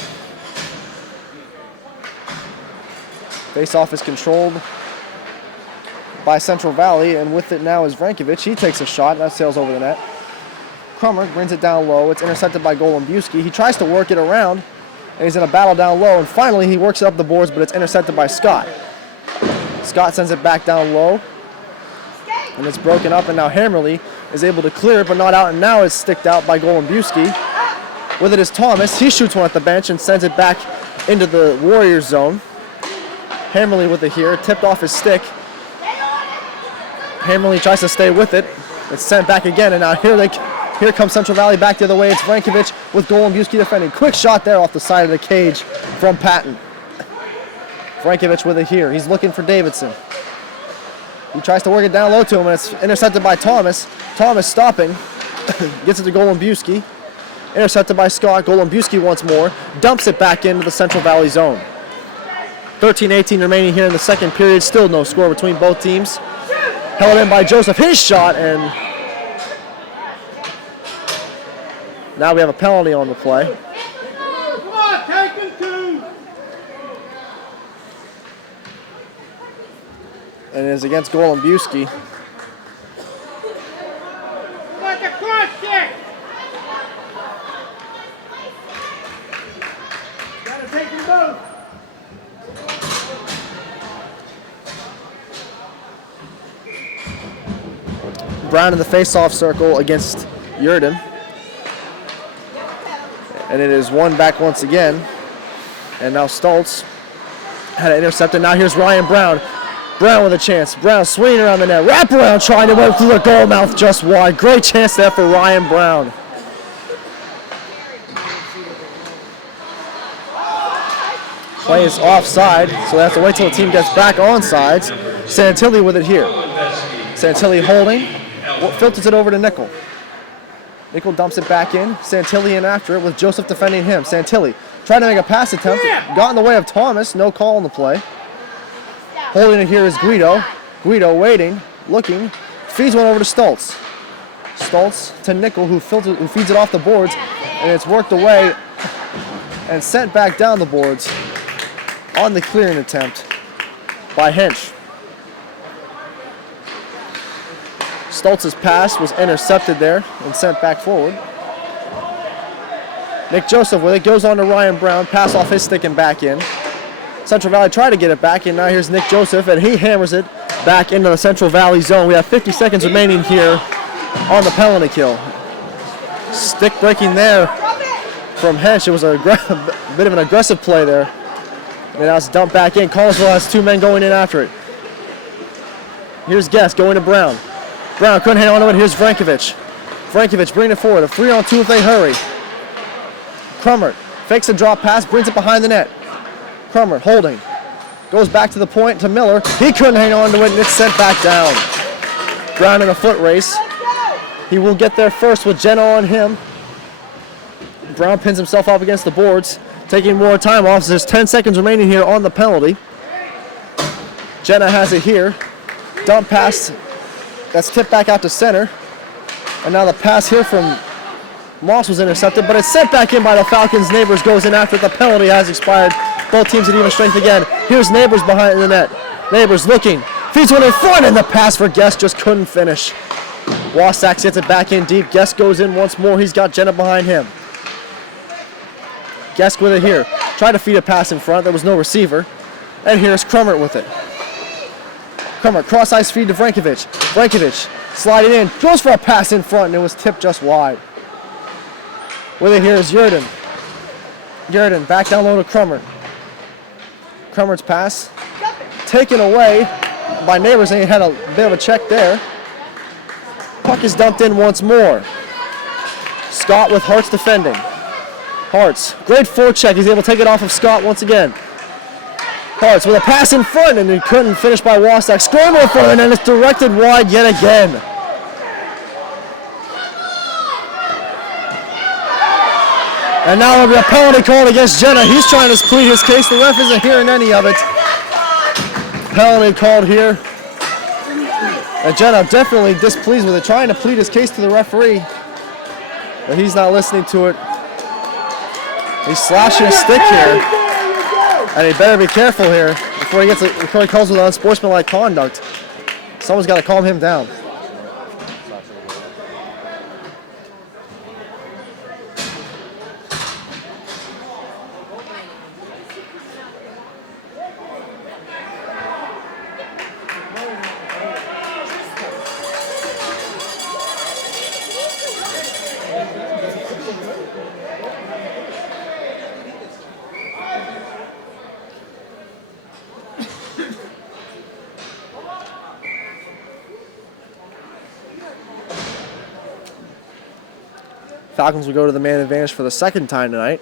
Face-off is controlled by Central Valley, and with it now is Vrankovic. He takes a shot, that sails over the net. Crummert brings it down low. It's intercepted by Golombitsky. He tries to work it around, and he's in a battle down low, and finally he works it up the boards, but it's intercepted by Scott. Scott sends it back down low, and it's broken up, and now Hammerly is able to clear it, but not out, and now it's sticked out by Golombitsky. With it is Thomas. He shoots one at the bench and sends it back into the Warriors zone. Hammerly with it here, tipped off his stick. Hammerly tries to stay with it. It's sent back again, and now here comes Central Valley back the other way. It's Vrankovic with Golombitsky defending. Quick shot there off the side of the cage from Patton. Vrankovic with it here. He's looking for Davidson. He tries to work it down low to him, and it's intercepted by Thomas. Thomas stopping. Gets it to Golombitsky. Intercepted by Scott. Golombitsky once more. Dumps it back into the Central Valley zone. 13-18 remaining here in the second period. Still no score between both teams. Held in by Joseph. His shot, and now we have a penalty on the play. Come on, take him two. And it is against Golombitsky. Like a cross check. Gotta take them both. Brown in the face-off circle against Yurden. And it is one back once again. And now Stoltz had it intercepted. Now here's Ryan Brown. Brown with a chance. Brown swinging around the net. Wrap around, trying to win through the goal mouth just wide. Great chance there for Ryan Brown. Play is offside, so they have to wait till the team gets back on sides. Santilli with it here. Santilli holding. Filters it over to Nickel. Nickel dumps it back in. Santilli in after it with Joseph defending him. Santilli trying to make a pass attempt. Got in the way of Thomas. No call on the play. Holding it here is Guido. Guido waiting, looking. Feeds one over to Stoltz. Stoltz to Nickel, who feeds it off the boards. And it's worked away and sent back down the boards on the clearing attempt by Hench. Stoltz's pass was intercepted there and sent back forward. Nick Joseph with it, goes on to Ryan Brown, pass off his stick and back in. Central Valley tried to get it back, and now here's Nick Joseph, and he hammers it back into the Central Valley zone. We have 50 seconds remaining here on the penalty kill. Stick breaking there from Hench. It was a bit of an aggressive play there. And now it's dumped back in. Collinsville has two men going in after it. Here's Guest going to Brown. Brown couldn't hang on to it. Here's Vrankovic. Vrankovic bringing it forward. A 3-on-2 if they hurry. Crummert fakes a drop pass, brings it behind the net. Crummert holding. Goes back to the point to Miller. He couldn't hang on to it, and it's sent back down. Brown in a foot race. He will get there first with Jenna on him. Brown pins himself up against the boards, taking more time off. So there's 10 seconds remaining here on the penalty. Jenna has it here. Dump pass. That's tipped back out to center. And now the pass here from Moss was intercepted, but it's sent back in by the Falcons. Neighbors goes in after the penalty has expired. Both teams at even strength again. Here's Neighbors behind the net. Neighbors looking. Feeds one in front, and the pass for Guest just couldn't finish. Wasatch gets it back in deep. Guest goes in once more. He's got Jenna behind him. Guest with it here. Tried to feed a pass in front. There was no receiver. And here's Crummert with it. Crummert, cross-ice feed to Vrankovic. Vrankovic sliding in. Goes for a pass in front, and it was tipped just wide. With it here is Yurden. Yurden back down low to Crummert. Crummert's pass taken away by Neighbors, and he had a bit of a check there. Puck is dumped in once more. Scott with Hartz defending. Hartz, great forecheck. He's able to take it off of Scott once again. Hartz with a pass in front, and he couldn't finish by Wasatch. Scramble in front, and then it's directed wide yet again. And now there'll be a penalty called against Jenna. He's trying to plead his case. The ref isn't hearing any of it. Penalty called here. And Jenna definitely displeased with it, trying to plead his case to the referee. But he's not listening to it. He's slashing his stick here. And he better be careful here before he calls with unsportsmanlike conduct. Someone's got to calm him down. Falcons will go to the man advantage for the second time tonight.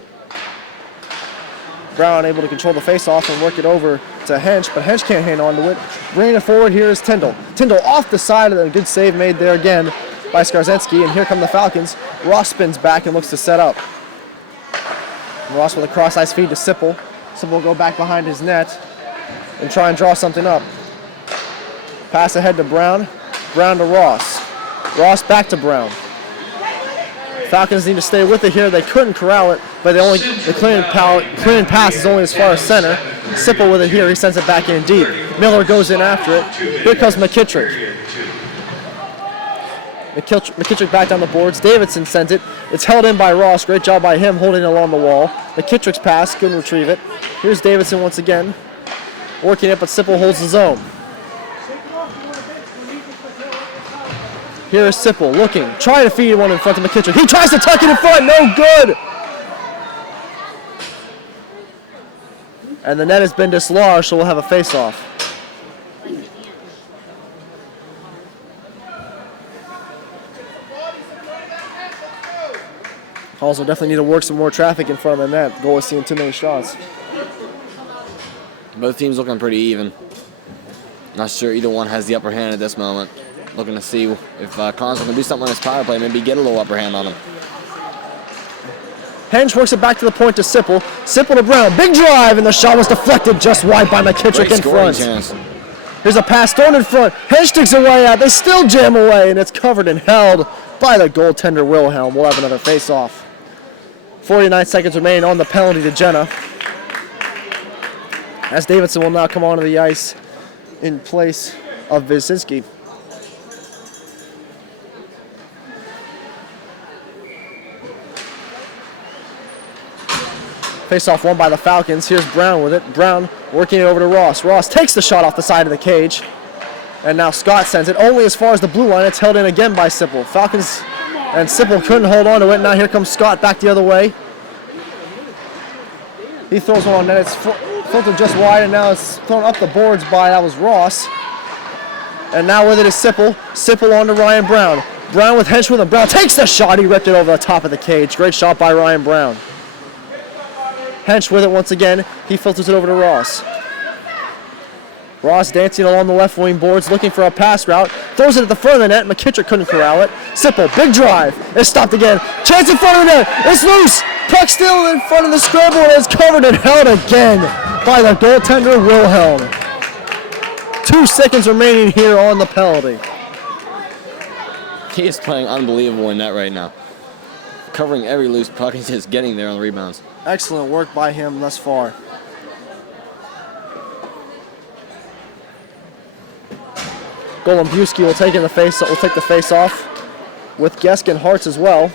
Brown able to control the face-off and work it over to Hench, but Hench can't hang on to it. Bringing it forward here is Tyndall. Tyndall off the side, and a good save made there again by Skarzensky, and here come the Falcons. Ross spins back and looks to set up. Ross with a cross-ice feed to Sipple. Sipple will go back behind his net and try and draw something up. Pass ahead to Brown. Brown to Ross. Ross back to Brown. Falcons need to stay with it here. They couldn't corral it, but the clearing pass is only as far as center. Sipple with it here. He sends it back in deep. Miller goes in after it. Here comes McKittrick. McKittrick back down the boards. Davidson sends it. It's held in by Ross. Great job by him holding it along the wall. McKittrick's pass. Couldn't retrieve it. Here's Davidson once again. Working it, but Sipple holds the zone. Here is Sipple looking, trying to feed one in front of McKittrick. He tries to tuck it in front, no good! And the net has been dislodged, so we'll have a face-off. Also definitely need to work some more traffic in front of the net. Goal is seeing too many shots. Both teams looking pretty even. Not sure either one has the upper hand at this moment. Looking to see if Conzo can do something on his power play, maybe get a little upper hand on him. Hench works it back to the point to Sipple. Sipple to Brown. Big drive, and the shot was deflected just wide by McKittrick Great in scoring front. chance. Here's a pass thrown in front. Hench takes it way out. They still jam away, and it's covered and held by the goaltender Wilhelm. We'll have another face-off. 49 seconds remaining on the penalty to Jenna. As Davidson will now come onto the ice in place of Wyszynski. Face-off won by the Falcons. Here's Brown with it. Brown working it over to Ross. Ross takes the shot off the side of the cage. And now Scott sends it only as far as the blue line. It's held in again by Sipple. Falcons and Sipple couldn't hold on to it. Now here comes Scott back the other way. He throws one on net. It's filtered just wide, and now it's thrown up the boards by, that was Ross. And now with it is Sipple. Sipple on to Ryan Brown. Brown with Hench with him. Brown takes the shot. He ripped it over the top of the cage. Great shot by Ryan Brown. Hench with it once again. He filters it over to Ross. Ross dancing along the left wing boards, looking for a pass route. Throws it at the front of the net. McKittrick couldn't corral it. Sipple, big drive. It's stopped again. Chance in front of the net. It's loose. Puck still in front of the scramble, and it's covered and held again by the goaltender Wilhelm. 2 seconds remaining here on the penalty. He is playing unbelievable in net right now. Covering every loose puck, he's just getting there on the rebounds. Excellent work by him thus far. Golombuski will take the face off with Gesk and Hartz as well.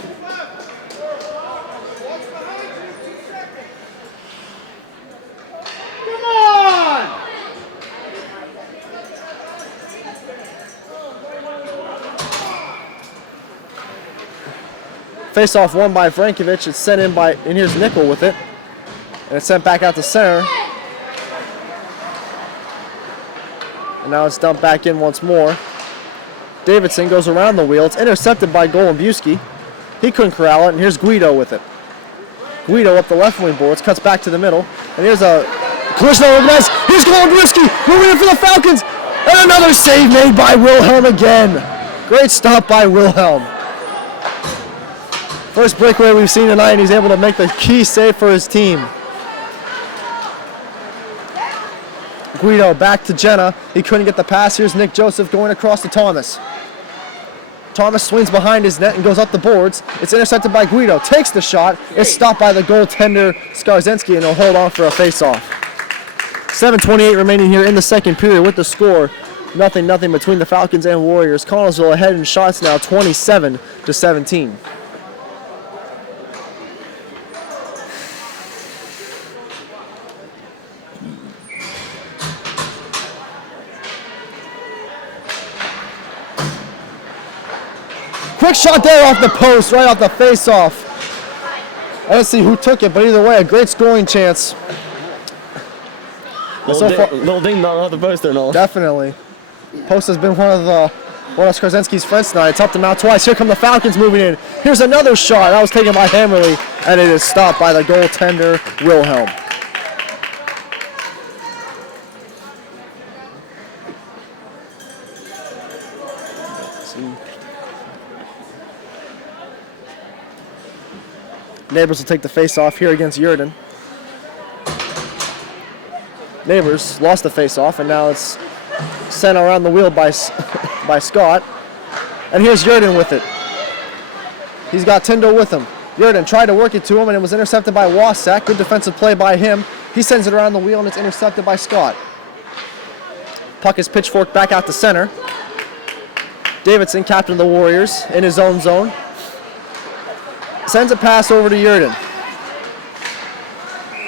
Face-off won by Vrankovic. It's sent in and here's Nickel with it. And it's sent back out to center. And now it's dumped back in once more. Davidson goes around the wheel. It's intercepted by Golombuski. He couldn't corral it, and here's Guido with it. Guido up the left wing boards, cuts back to the middle. And here's a collision organized. Here's Golombuski moving in for the Falcons. And another save made by Wilhelm again. Great stop by Wilhelm. First breakaway we've seen tonight, and he's able to make the key save for his team. Guido back to Jenna. He couldn't get the pass. Here's Nick Joseph going across to Thomas. Thomas swings behind his net and goes up the boards. It's intercepted by Guido. Takes the shot. It's stopped by the goaltender Skarzynski, and he'll hold on for a face-off. 7:28 remaining here in the second period with the score. 0-0 between the Falcons and Warriors. Connellsville ahead in shots now, 27-17. Quick shot there off the post, right off the face-off. I didn't see who took it, but either way, a great scoring chance. Little ding dong off the post there, Nolan. Definitely. Post has been one of Skarzynski's friends tonight. It's helped him out twice. Here come the Falcons moving in. Here's another shot. That was taken by Hammerly, and it is stopped by the goaltender, Wilhelm. Neighbors will take the face-off here against Yurden. Neighbors lost the face-off, and now it's sent around the wheel by Scott. And here's Yurden with it. He's got Tyndall with him. Yurden tried to work it to him, and it was intercepted by Wasak. Good defensive play by him. He sends it around the wheel, and it's intercepted by Scott. Puck is pitchforked back out to center. Davidson, captain of the Warriors, in his own zone. Sends a pass over to Yurden.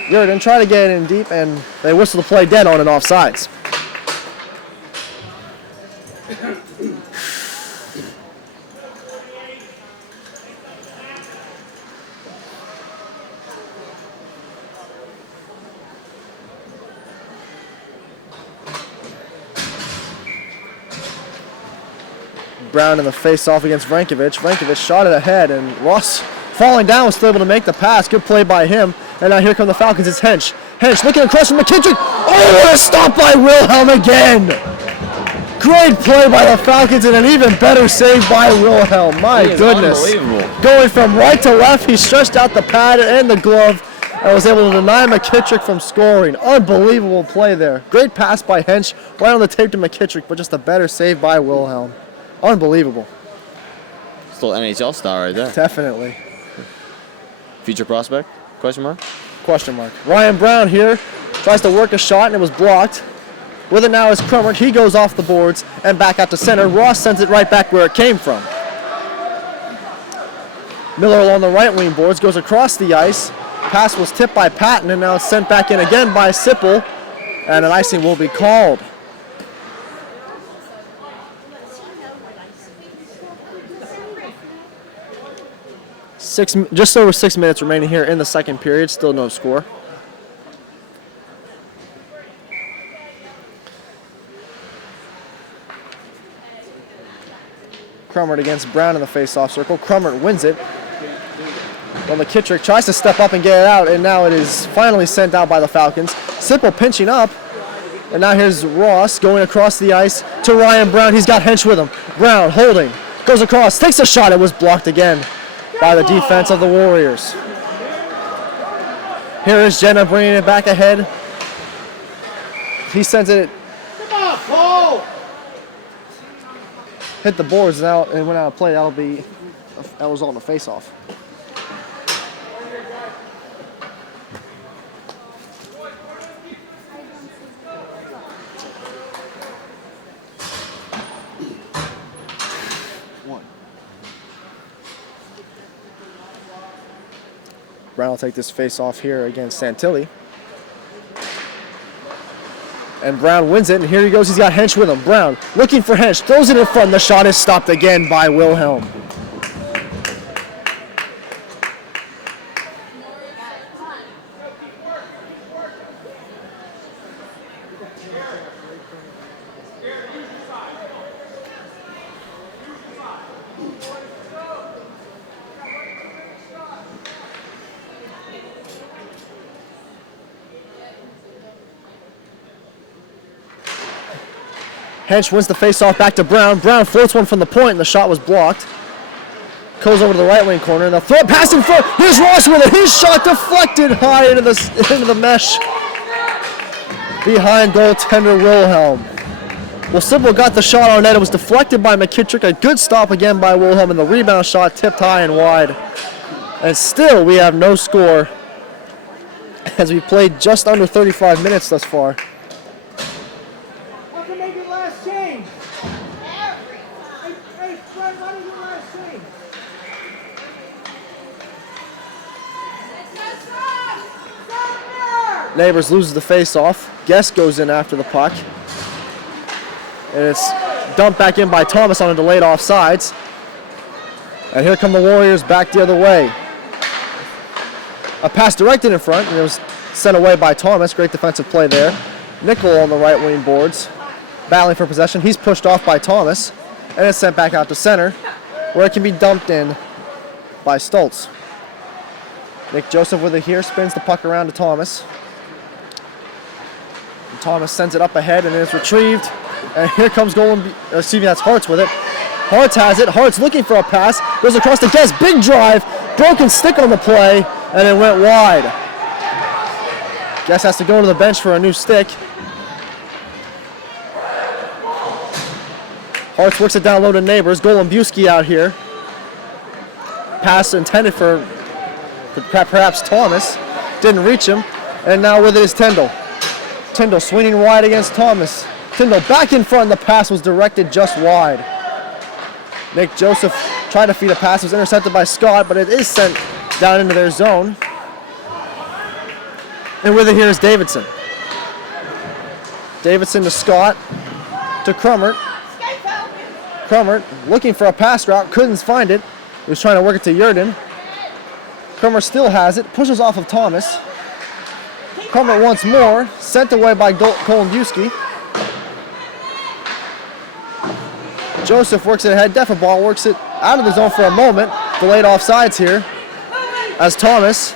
Yurden try to get it in deep, and they whistle the play dead on and offsides. Brown in the face-off against Vrankovic. Vrankovic shot it ahead, and Ross, falling down, was still able to make the pass. Good play by him. And now here come the Falcons. It's Hench. Hench looking across from McKittrick. Oh, what a stop by Wilhelm again! Great play by the Falcons and an even better save by Wilhelm. My goodness. Unbelievable. Going from right to left, he stretched out the pad and the glove and was able to deny McKittrick from scoring. Unbelievable play there. Great pass by Hench, right on the tape to McKittrick, but just a better save by Wilhelm. Unbelievable. Still NHL star right there. Definitely. Future prospect? Question mark? Question mark. Ryan Brown here tries to work a shot and it was blocked. With it now is Crummert. He goes off the boards and back out to center. Ross sends it right back where it came from. Miller along the right wing boards goes across the ice. Pass was tipped by Patton and now it's sent back in again by Sipple. And an icing will be called. Just over 6 minutes remaining here in the second period. Still no score. Crummert against Brown in the face-off circle. Crummert wins it. Well, McKittrick tries to step up and get it out, and now it is finally sent out by the Falcons. Sipple pinching up, and now here's Ross going across the ice to Ryan Brown. He's got Hench with him. Brown holding, goes across, takes a shot. It was blocked again by the defense of the Warriors. Here is Jenna bringing it back ahead. He sends it. Hit the boards now and went out of play. That was on the face-off. Brown will take this face-off here against Santilli. And Brown wins it, and here he goes. He's got Hench with him. Brown looking for Hench, throws it in front. The shot is stopped again by Wilhelm. Hench wins the face-off back to Brown. Brown floats one from the point, and the shot was blocked. Goes over to the right wing corner, and the throw pass in front. Here's Ross with it. His shot deflected high into the mesh behind goaltender Wilhelm. Well, Sipple got the shot on net. It was deflected by McKittrick. A good stop again by Wilhelm, and the rebound shot tipped high and wide. And still, we have no score as we played just under 35 minutes thus far. Neighbors loses the face-off. Guest goes in after the puck. And it's dumped back in by Thomas on a delayed offsides. And here come the Warriors back the other way. A pass directed in front, and it was sent away by Thomas. Great defensive play there. Nickel on the right wing boards, battling for possession. He's pushed off by Thomas, and it's sent back out to center, where it can be dumped in by Stoltz. Nick Joseph with it here, spins the puck around to Thomas. And Thomas sends it up ahead, and it's retrieved. And here comes that's Hartz with it. Hartz has it. Hartz looking for a pass. Goes across the Guest. Big drive. Broken stick on the play, and it went wide. Guest has to go to the bench for a new stick. Hartz works it down low to Neighbors. Golombuski out here. Pass intended for perhaps Thomas. Didn't reach him. And now with it is Tyndall. Tyndall swinging wide against Thomas. Tyndall back in front. The pass was directed just wide. Nick Joseph tried to feed a pass. It was intercepted by Scott, but it is sent down into their zone. And with it here is Davidson. Davidson to Scott. To Crummert. Crummert looking for a pass route. Couldn't find it. He was trying to work it to Yurden. Crummert still has it. Pushes off of Thomas. Crummert once more. Sent away by Kolombuski. Joseph works it ahead. Defaball works it out of the zone for a moment. Delayed offsides here as Thomas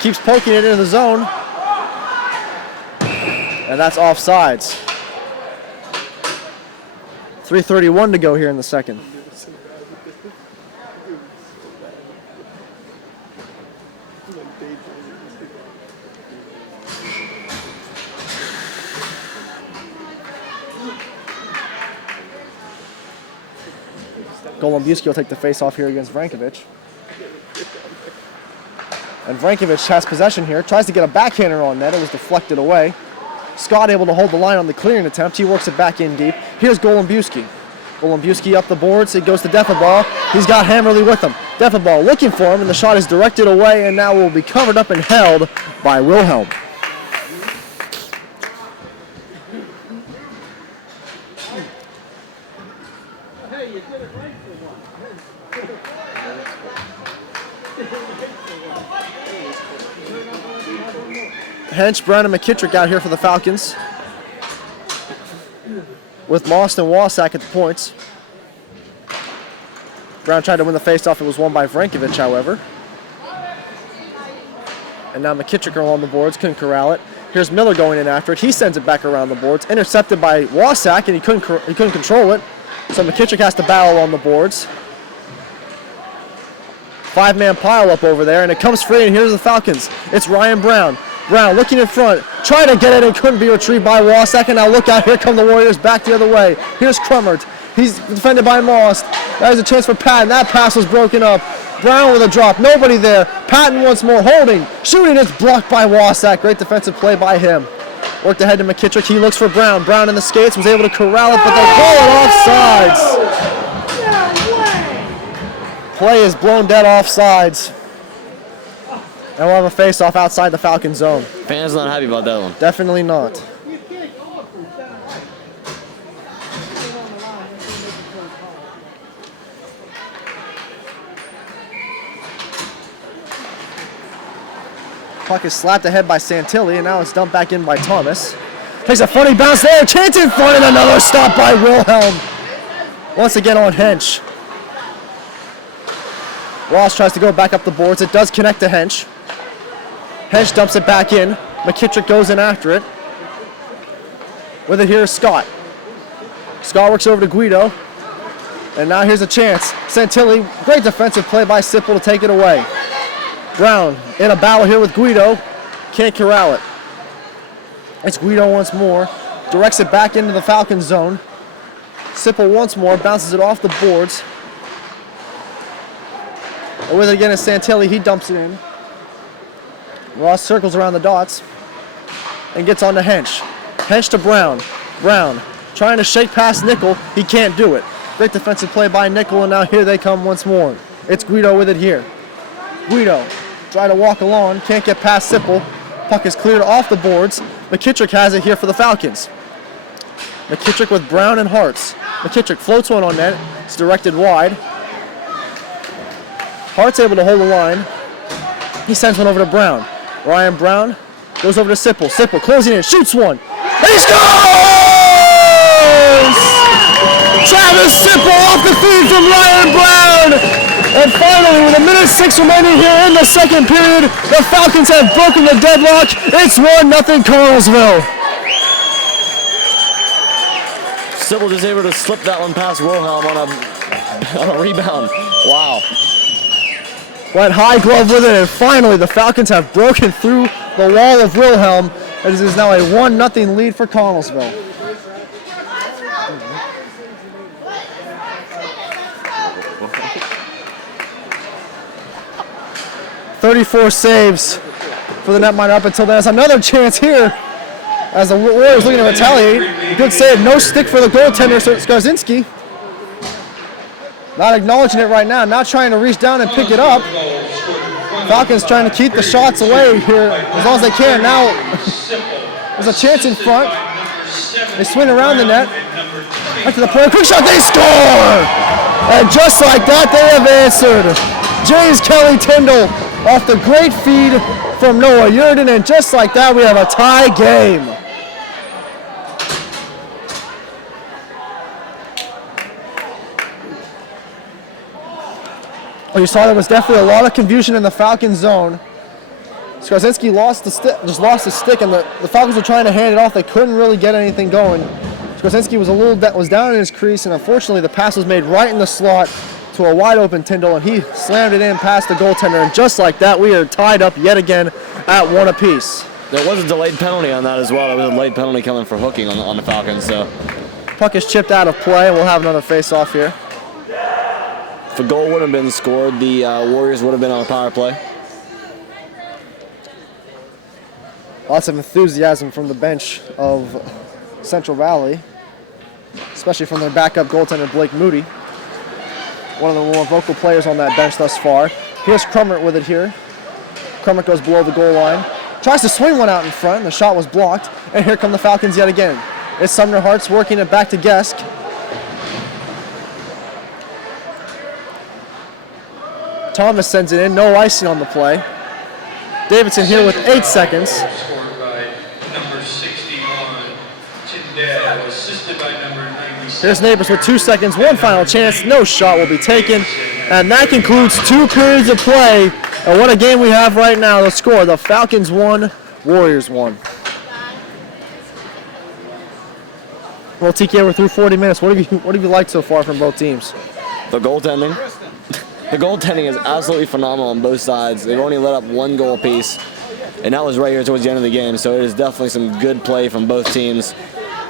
keeps poking it into the zone. And that's offsides. 3:31 to go here in the second. Golombuski will take the face-off here against Vrankovic. And Vrankovic has possession here. Tries to get a backhander on net. It was deflected away. Scott able to hold the line on the clearing attempt. He works it back in deep. Here's Golombuski. Golombuski up the boards. It goes to Defaball. He's got Hammerly with him. Defaball looking for him, and the shot is directed away and now will be covered up and held by Wilhelm. Hench, Brown, and McKittrick out here for the Falcons, with Most and Wasak at the points. Brown tried to win the faceoff. It was won by Vrankovic, however. And now McKittrick are on the boards. Couldn't corral it. Here's Miller going in after it. He sends it back around the boards. Intercepted by Wasak, and he couldn't control it. So McKittrick has to battle on the boards. 5-man pile up over there, and it comes free, and here's the Falcons. It's Ryan Brown. Brown looking in front, trying to get it and couldn't be retrieved by Wasak. And now look out, here come the Warriors back the other way. Here's Crummert. He's defended by Most. There's a chance for Patton. That pass was broken up. Brown with a drop, nobody there. Patton once more holding, shooting, it's blocked by Wasak. Great defensive play by him. Worked ahead to McKittrick, he looks for Brown. Brown in the skates, was able to corral it, but they call it offsides. Play is blown dead offsides. And we'll have a face-off outside the Falcon zone. Fans not happy about that one. Definitely not. Puck is slapped ahead by Santilli, and now it's dumped back in by Thomas. Takes a funny bounce there, chance in front, and another stop by Wilhelm. Once again on Hench. Ross tries to go back up the boards. It does connect to Hench. Hench dumps it back in. McKittrick goes in after it. With it here is Scott. Scott works over to Guido. And now here's a chance. Santilli, great defensive play by Sipple to take it away. Brown in a battle here with Guido. Can't corral it. It's Guido once more. Directs it back into the Falcon zone. Sipple once more, bounces it off the boards. And with it again is Santilli, he dumps it in. Ross circles around the dots and gets on to Hench. Hench to Brown. Brown trying to shake past Nickel. He can't do it. Great defensive play by Nickel, and now here they come once more. It's Guido with it here. Guido try to walk along, can't get past Sipple. Puck is cleared off the boards. McKittrick has it here for the Falcons. McKittrick with Brown and Hartz. McKittrick floats one on net. It's directed wide. Hart's able to hold the line. He sends one over to Brown. Ryan Brown goes over to Sipple. Sipple closing in, shoots one. And he scores! Travis Sipple off the feed from Ryan Brown. And finally, with 1:06 remaining here in the second period, the Falcons have broken the deadlock. It's 1-0 Carlsville. Sipple just able to slip that one past Wilhelm on a rebound. Wow. Went high glove with it, and finally the Falcons have broken through the wall of Wilhelm. It is now a 1-0 lead for Connellsville. .34 saves for the netminder up until then. There's another chance here as the Warriors looking to retaliate. Good save, no stick for the goaltender, Skarzinski. Not acknowledging it right now, not trying to reach down and pick it up. Falcons trying to keep the shots away here as long as they can. Now there's a chance in front. They swing around the net. Back to the player, quick shot, they score! And just like that, they have answered. James Kelly Tyndall off the great feed from Noah Yurden, and just like that, we have a tie game. You saw there was definitely a lot of confusion in the Falcons zone. Skarzinski just lost the stick, and the Falcons were trying to hand it off. They couldn't really get anything going. Skarzinski was down in his crease, and unfortunately the pass was made right in the slot to a wide open Tyndall, and he slammed it in past the goaltender. And just like that, we are tied up yet again at 1 apiece. There was a delayed penalty on that as well. There was a delayed penalty coming for hooking on the Falcons. So puck is chipped out of play, and we'll have another face-off here. if a goal would have been scored, the Warriors would have been on a power play. Lots of enthusiasm from the bench of Central Valley, especially from their backup goaltender, Blake Moody. One of the more vocal players on that bench thus far. Here's Crummert with it here. Crummert goes below the goal line. Tries to swing one out in front. The shot was blocked. And here come the Falcons yet again. It's Sumner Hartz working it back to Gesk. Thomas sends it in. No icing on the play. Davidson here with 8 seconds. Scored by number 61, Tyndall, assisted by number 97. Here's Neighbors with 2 seconds. One final chance. No shot will be taken. And that concludes 2 periods of play. And what a game we have right now. The score, the Falcons 1, Warriors 1. Well, TK, we're through 40 minutes. What have you liked so far from both teams? The goaltending. The goaltending is absolutely phenomenal on both sides. They've only let up 1 goal apiece, and that was right here towards the end of the game. So it is definitely some good play from both teams,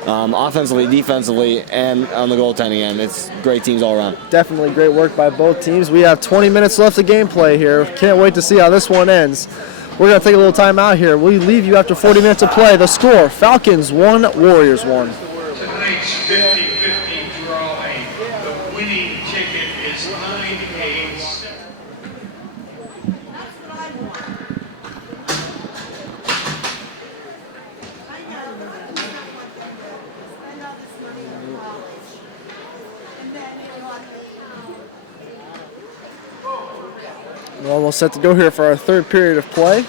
offensively, defensively, and on the goaltending end. It's great teams all around. Definitely great work by both teams. We have 20 minutes left of gameplay here. Can't wait to see how this one ends. We're going to take a little time out here. We leave you after 40 minutes of play. The score, Falcons 1, Warriors 1. Tonight's 50-50 drawing. The winning ticket is 987. We're almost set to go here for our third period of play.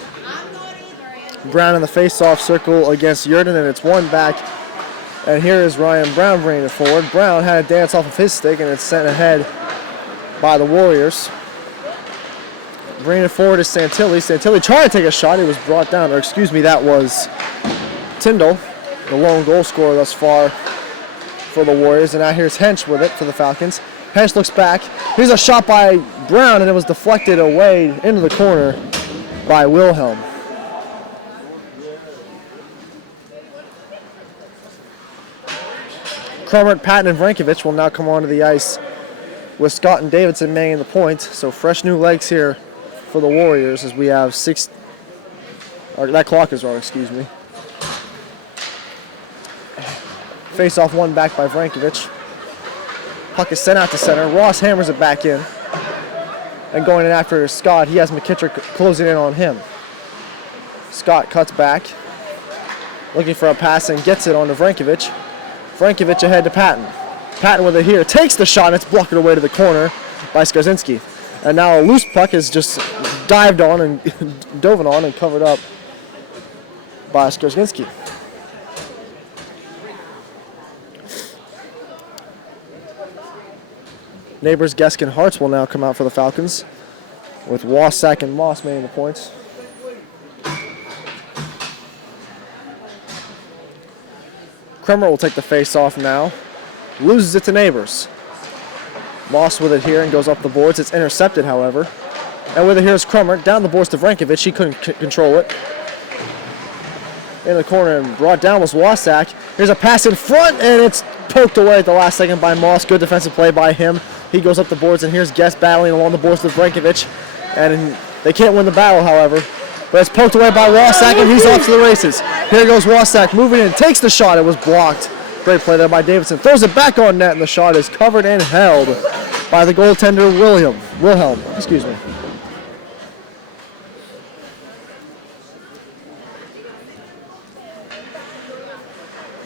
Brown in the face-off circle against Yurden, and it's one back. And here is Ryan Brown bringing it forward. Brown had a dance off of his stick, and it's sent ahead by the Warriors. Bringing it forward is Santilli. Santilli trying to take a shot. He was brought down, or excuse me, that was Tyndall, the lone goal scorer thus far for the Warriors. And now here's Hench with it for the Falcons. Hench looks back. Here's a shot by Brown, and it was deflected away into the corner by Wilhelm. Crummert, Patton, and Vrankovich will now come onto the ice with Scott and Davidson manning the point. So fresh new legs here for the Warriors as we have that clock is wrong, excuse me. Face off one back by Vrankovich. Puck is sent out to center. Ross hammers it back in. And going in after Scott, he has McKittrick closing in on him. Scott cuts back, looking for a pass and gets it on to Vrankovich. Vrankovich ahead to Patton. Patton with it here, takes the shot, and it's blocked away to the corner by Skarzinski. And now a loose puck is just dived on and dove on and covered up by Skarzinski. Neighbors, Gesk, and Hartz will now come out for the Falcons, with Wasak and Moss making the points. Krummer will take the face off now. Loses it to Neighbors. Moss with it here and goes up the boards. It's intercepted, however. And with it here is Krummer. Down the boards to Vrankovich. He couldn't control it. In the corner and brought down was Wasak. Here's a pass in front, and it's poked away at the last second by Moss. Good defensive play by him. He goes up the boards, and here's Guest battling along the boards with Vrankovich. And they can't win the battle, however. But it's poked away by Wasak, and he's off to the races. Here goes Wasak, moving in, takes the shot. It was blocked. Great play there by Davidson. Throws it back on net, and the shot is covered and held by the goaltender Wilhelm. Excuse me.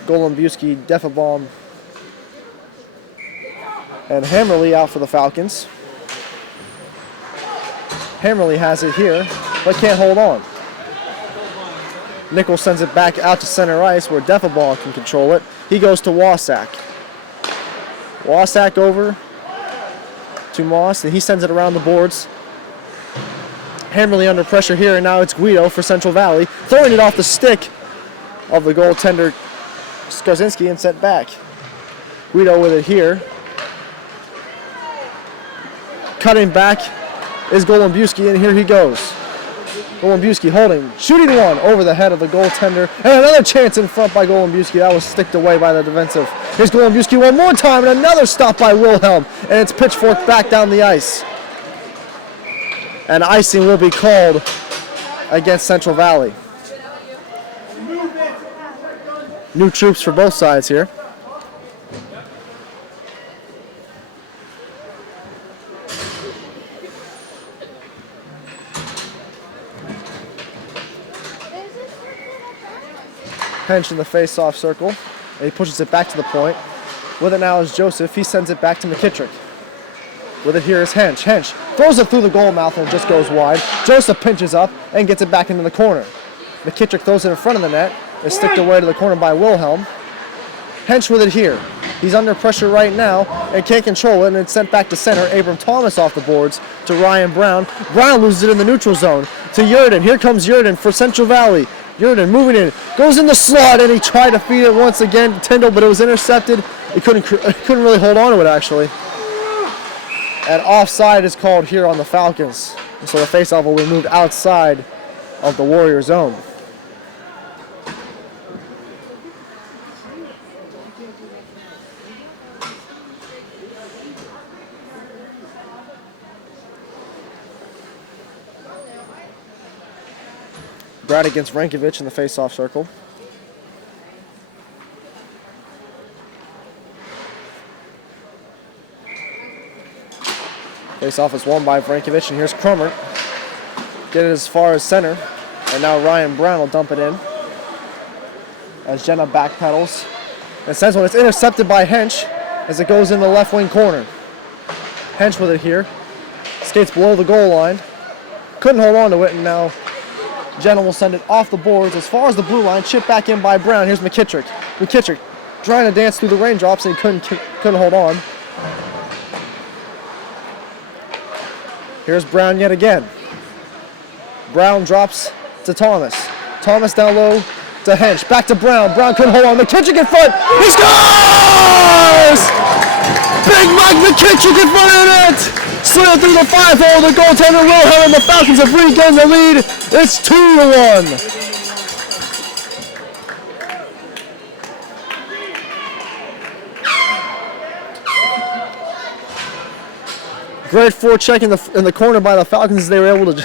Golombuski, Defenbaum, and Hammerly out for the Falcons. Hammerly has it here, but can't hold on. Nichols sends it back out to center ice where Defenbaum can control it. He goes to Wasak. Wasak over to Moss, and he sends it around the boards. Hammerly under pressure here, and now it's Guido for Central Valley, throwing it off the stick of the goaltender Skarzinski and sent back. Guido with it here. Cutting back is Golombuski, and here he goes. Golombuski holding, shooting one over the head of the goaltender, and another chance in front by Golombuski. That was sticked away by the defensive. Here's Golombuski one more time, and another stop by Wilhelm, and it's pitchforked back down the ice. And icing will be called against Central Valley. New troops for both sides here. Hench in the face-off circle, and he pushes it back to the point. With it now is Joseph. He sends it back to McKittrick. With it here is Hench. Hench throws it through the goal mouth and it just goes wide. Joseph pinches up and gets it back into the corner. McKittrick throws it in front of the net. It's sticked away to the corner by Wilhelm. Hench with it here. He's under pressure right now and can't control it, and it's sent back to center. Abram Thomas off the boards to Ryan Brown. Brown loses it in the neutral zone to Yurden. Here comes Yurden for Central Valley. Yurden moving in, goes in the slot, and he tried to feed it once again to Tyndall, but it was intercepted. He couldn't really hold on to it, actually. And offside is called here on the Falcons. So the faceoff will be moved outside of the Warrior zone. Brad against Rankovich in the face-off circle. Face-off is won by Rankovich, and here's Krummer. Get it as far as center, and now Ryan Brown will dump it in. As Jenna backpedals and sends one. It's intercepted by Hench as it goes in the left wing corner. Hench with it here. Skates below the goal line. Couldn't hold on to it, and now Jenna will send it off the boards as far as the blue line, chipped back in by Brown. Here's McKittrick. McKittrick trying to dance through the raindrops, and he couldn't hold on. Here's Brown yet again. Brown drops to Thomas. Thomas down low to Hench. Back to Brown. Brown couldn't hold on. McKittrick in front. He scores! Big Mike McKittrick in front of the net. Slid through the 5-hole. The goaltender Wilhelm, and the Falcons have regained the lead. It's 2-1. Great forecheck in the corner by the Falcons as they were able to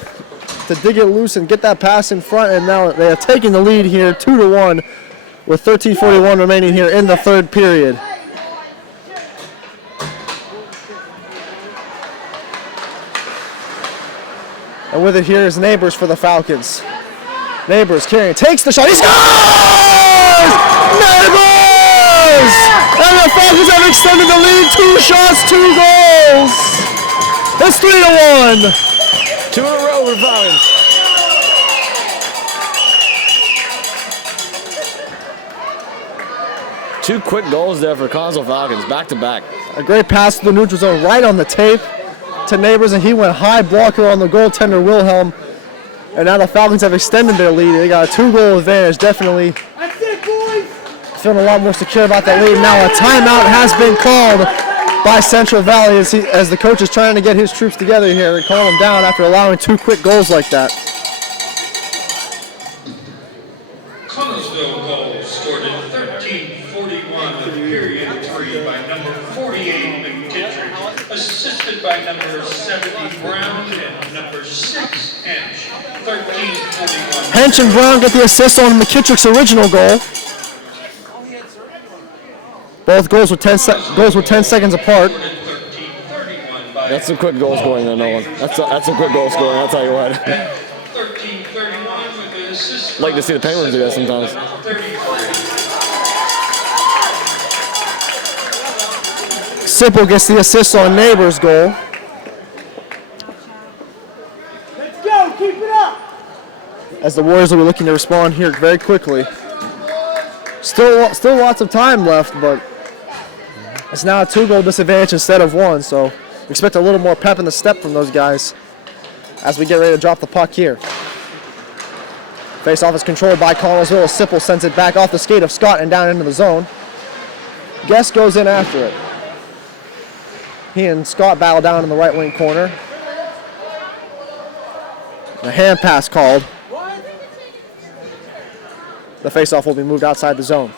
dig it loose and get that pass in front, and now they are taking the lead here 2-1 with 13:41 remaining here in the third period. And with it here is Neighbors for the Falcons. Neighbors carrying, takes the shot, he scores! Neighbors! And the Falcons have extended the lead, 2 shots, 2 goals. It's 3-1. 2 in a row for the Falcons. Two quick goals there for Consul Falcons, back to back. A great pass to the neutral zone, right on the tape to Neighbors, and he went high blocker on the goaltender Wilhelm. And now the Falcons have extended their lead. They got a 2-goal advantage, definitely feeling a lot more secure about that lead. Now a timeout has been called by Central Valley as the coach is trying to get his troops together here and calm them down after allowing 2 quick goals like that. Connellsville goal scored in 13:41 of period 3 by number 48 McKittrick, assisted by number 70 Brown and number 6 Hench. 13:41. Hench and Brown get the assist on McKittrick's original goal. Both goals were 10 seconds apart. That's some quick goal scoring there, Nolan. That's some quick goal scoring, I'll tell you what. 13:31 with the assist. Like to see the Penguins do that sometimes. 33. Sipple gets the assist on Neighbors' goal. Let's go, keep it up. As the Warriors will be looking to respond here very quickly. Still lots of time left, but it's now a 2-goal disadvantage instead of 1, so Expect a little more pep in the step from those guys as we get ready to drop the puck here. Face-off is controlled by Connellsville. Sipple sends it back off the skate of Scott and down into the zone. Guest goes in after it. He and Scott battle down in the right wing corner. A hand pass called. The face-off will be moved outside the zone.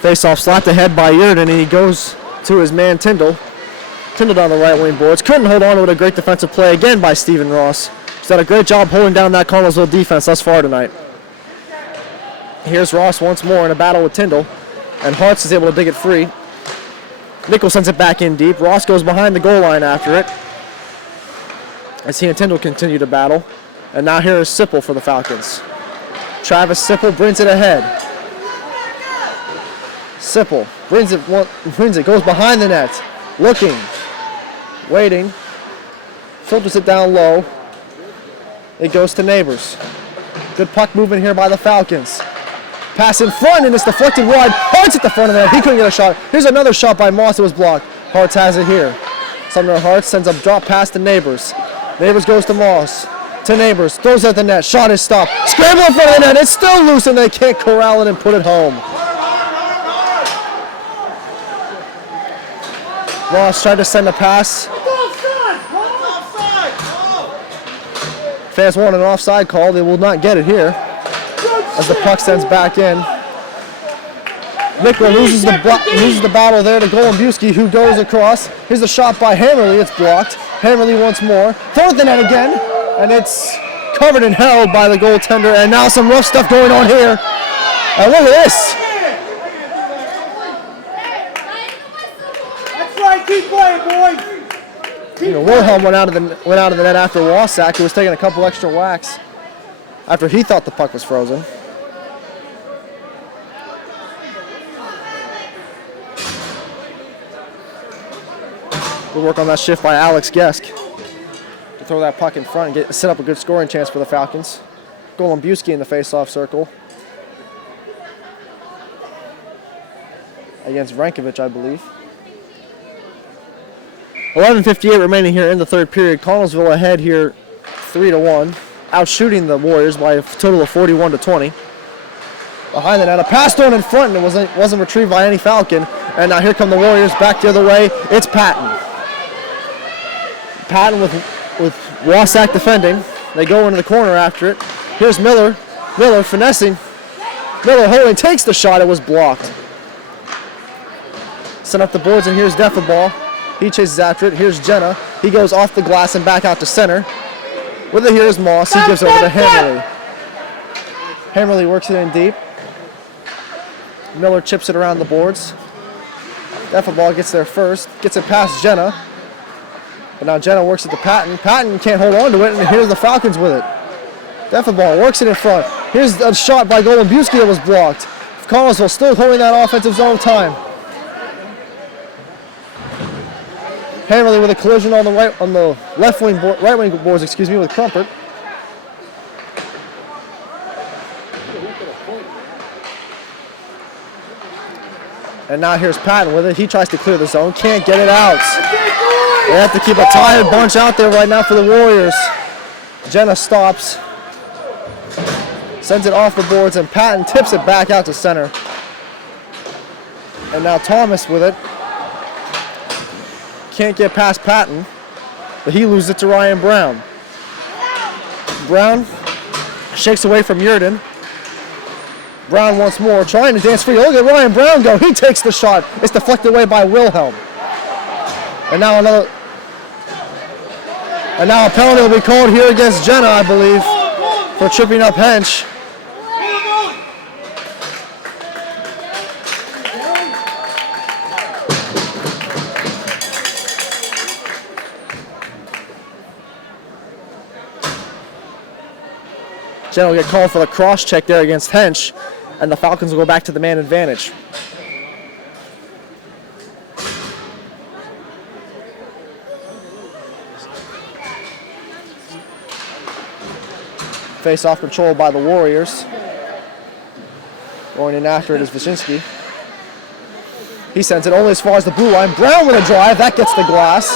Face-off slapped ahead by Yurden, and he goes to his man Tyndall. Tyndall down the right wing boards. Couldn't hold on to it. A great defensive play again by Stephen Ross. He's done a great job holding down that Connellsville defense thus far tonight. Here's Ross once more in a battle with Tyndall, and Hartz is able to dig it free. Nichols sends it back in deep. Ross goes behind the goal line after it as he and Tyndall continue to battle. And now here is Sipple for the Falcons. Travis Sipple brings it ahead. Sipple brings it, goes behind the net, looking, waiting, filters it down low. It goes to Neighbors. Good puck movement here by the Falcons. Pass in front, and it's deflected wide. Hart's at the front of the net. He couldn't get a shot. Here's another shot by Moss that was blocked. Hartz has it here. Sumner Hartz sends a drop pass to Neighbors. Neighbors goes to Moss. To Neighbors. Throws at the net. Shot is stopped. Scramble in front of the net. It's still loose, and they can't corral it and put it home. Ross tried to send a pass. Fans want an offside call. They will not get it here as the puck sends back in. Nicola loses the battle there to Golombuski, who goes across. Here's the shot by Hammerly. It's blocked. Hammerly once more. Throws the net again, and it's covered and held by the goaltender. And now some rough stuff going on here. And look at this. Keep playing, boys. Wilhelm went out of the net after Wasak, who was taking a couple extra whacks after he thought the puck was frozen. Good work on that shift by Alex Gesk to throw that puck in front and set up a good scoring chance for the Falcons. Golombuski in the face-off circle against Vrankovic, I believe. 11:58 remaining here in the third period. Connellsville ahead here 3-1, outshooting the Warriors by a total of 41-20. Behind the net, a pass thrown in front, and it wasn't retrieved by any Falcon. And now here come the Warriors back the other way. It's Patton. Patton with Wasak defending. They go into the corner after it. Here's Miller. Miller finessing. Miller holding, takes the shot. It was blocked. Sent up the boards, and here's Defaball. He chases after it. Here's Jenna. He goes off the glass and back out to center. With it, here's Moss. He gives over to Hammerly. Hammerly works it in deep. Miller chips it around the boards. Defaball gets there first. Gets it past Jenna. But now Jenna works it to Patton. Patton can't hold on to it, and here's the Falcons with it. Defaball works it in front. Here's a shot by Golombuski that was blocked. Connellsville still holding that offensive zone time. Hammerly with a collision on the right wing boards, with Crumpert. And now here's Patton with it. He tries to clear the zone, can't get it out. They have to keep a tired bunch out there right now for the Warriors. Jenna stops, sends it off the boards, and Patton tips it back out to center. And now Thomas with it. Can't get past Patton, but he loses it to Ryan Brown. Brown shakes away from Yurden. Brown once more, trying to dance free. Look at Ryan Brown go. He takes the shot. It's deflected away by Wilhelm. And now a penalty will be called here against Jenna, I believe, for tripping up Hench. Jenna will get called for the cross check there against Hench, and the Falcons will go back to the man advantage. Face-off controlled by the Warriors. Going in after it is Wyszynski. He sends it only as far as the blue line. Brown with a drive. That gets the glass.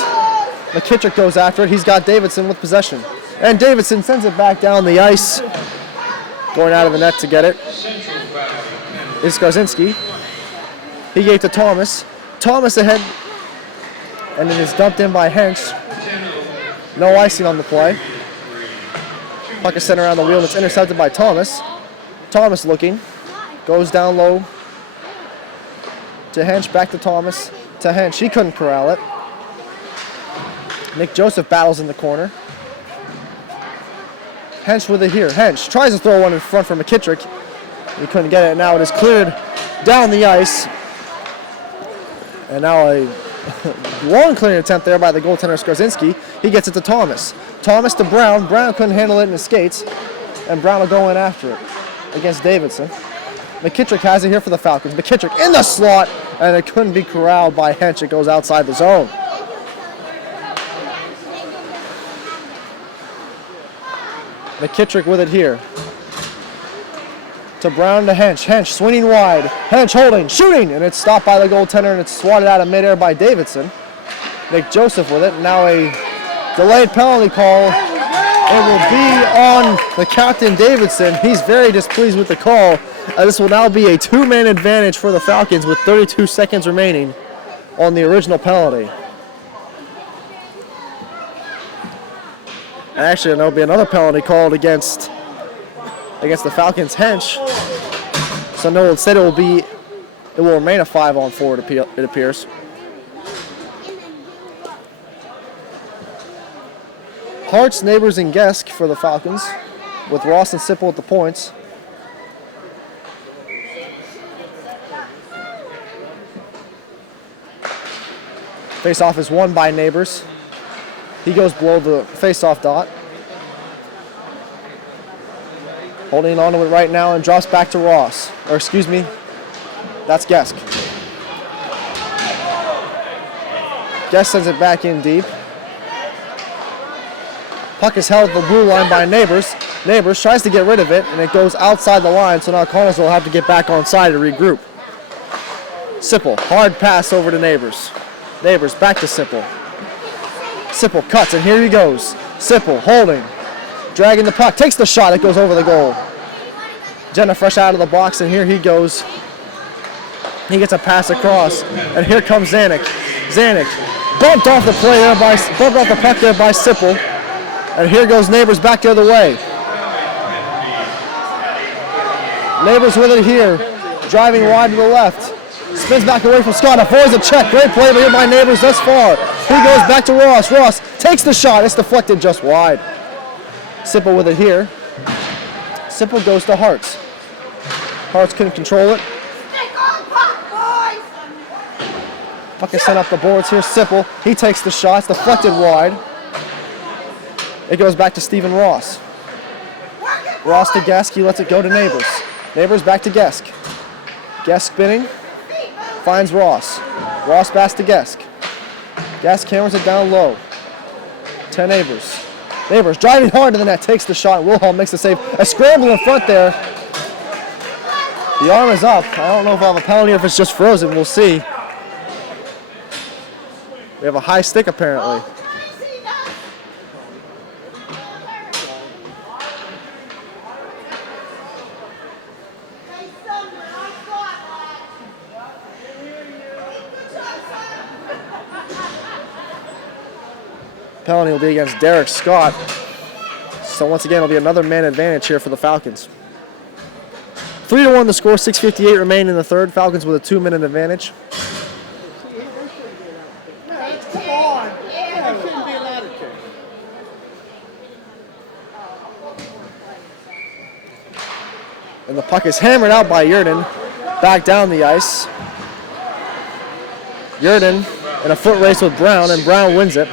McKittrick goes after it. He's got Davidson with possession. And Davidson sends it back down the ice. Going out of the net to get it is Skarzinski. He gave to Thomas. Thomas ahead. And it is dumped in by Hench. No icing on the play. Puck is sent around the wheel and it's intercepted by Thomas. Thomas looking. Goes down low to Hench. Back to Thomas. To Hench. He couldn't corral it. Nick Joseph battles in the corner. Hench with it here. Hench tries to throw one in front for McKittrick. He couldn't get it. Now it is cleared down the ice. And now a long clearing attempt there by the goaltender Skarzinski. He gets it to Thomas. Thomas to Brown. Brown couldn't handle it in his skates. And Brown will go in after it against Davidson. McKittrick has it here for the Falcons. McKittrick in the slot. And it couldn't be corralled by Hench. It goes outside the zone. McKittrick with it here. To Brown to Hench. Hench swinging wide. Hench holding, shooting, and it's stopped by the goaltender and it's swatted out of midair by Davidson. Nick Joseph with it. Now a delayed penalty call. It will be on the captain, Davidson. He's very displeased with the call. This will now be a two-man advantage for the Falcons with 32 seconds remaining on the original penalty. And actually, there'll be another penalty called against the Falcons' Hench. So no, instead it will remain a 5-on-4. It appears. Hart's, Neighbors, and Gesk for the Falcons, with Ross and Sipple at the points. Face-off is won by Neighbors. He goes below the face-off dot. Holding on to it right now and drops back to Ross. Or excuse me, that's Gesk. Gesk sends it back in deep. Puck is held at the blue line by Neighbors. Neighbors tries to get rid of it and it goes outside the line, so now Connors will have to get back on side to regroup. Sipple, hard pass over to Neighbors. Neighbors back to Sipple. Sipple cuts, and here he goes. Sipple holding, dragging the puck, takes the shot, it goes over the goal. Jenna fresh out of the box, and here he goes. He gets a pass across, and here comes Zanuck. Zanuck bumped off the play there bumped off the puck there by Sipple, and here goes Neighbors back the other way. Neighbors with it here, driving wide to the left. Spins back away from Scott, avoids a check. Great play here by Neighbors thus far. He goes back to Ross. Ross takes the shot. It's deflected just wide. Sipple with it here. Sipple goes to Hartz. Hartz couldn't control it. Puck is sent up the boards here. Sipple, he takes the shot. It's deflected wide. It goes back to Stephen Ross. Ross to Gesk. He lets it go to Neighbors. Neighbors back to Gesk. Gesk spinning. Finds Ross. Ross pass to Gesk. Gesk hammers it down low. 10 Neighbors. Neighbors driving hard to the net, takes the shot. Wilhelm makes the save. A scramble in front there. The arm is up. I don't know if I'll have a penalty or if it's just frozen. We'll see. We have a high stick apparently. Penalty will be against Derek Scott. So once again, it'll be another man advantage here for the Falcons. 3-1 the score, 6:58 remain in the third. Falcons with a 2-minute advantage. And the puck is hammered out by Yurden. Back down the ice. Yurden in a foot race with Brown, and Brown wins it.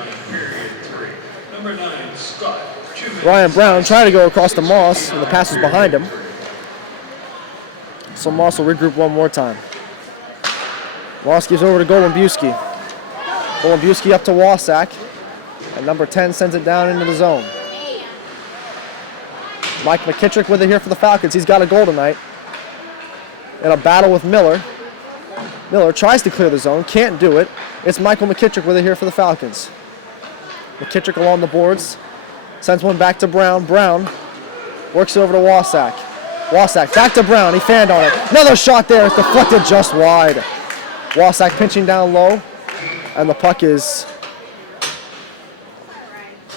Ryan Brown trying to go across to Moss, and the pass was behind him. So Moss will regroup one more time. Moss gives over to Golombuski. Golombuski up to Wasak, and number 10 sends it down into the zone. Mike McKittrick with it here for the Falcons. He's got a goal tonight. In a battle with Miller. Miller tries to clear the zone, can't do it. It's Michael McKittrick with it here for the Falcons. McKittrick along the boards. Sends one back to Brown. Brown works it over to Wasak. Wasak back to Brown. He fanned on it. Another shot there. It's deflected just wide. Wasak pinching down low. And the puck is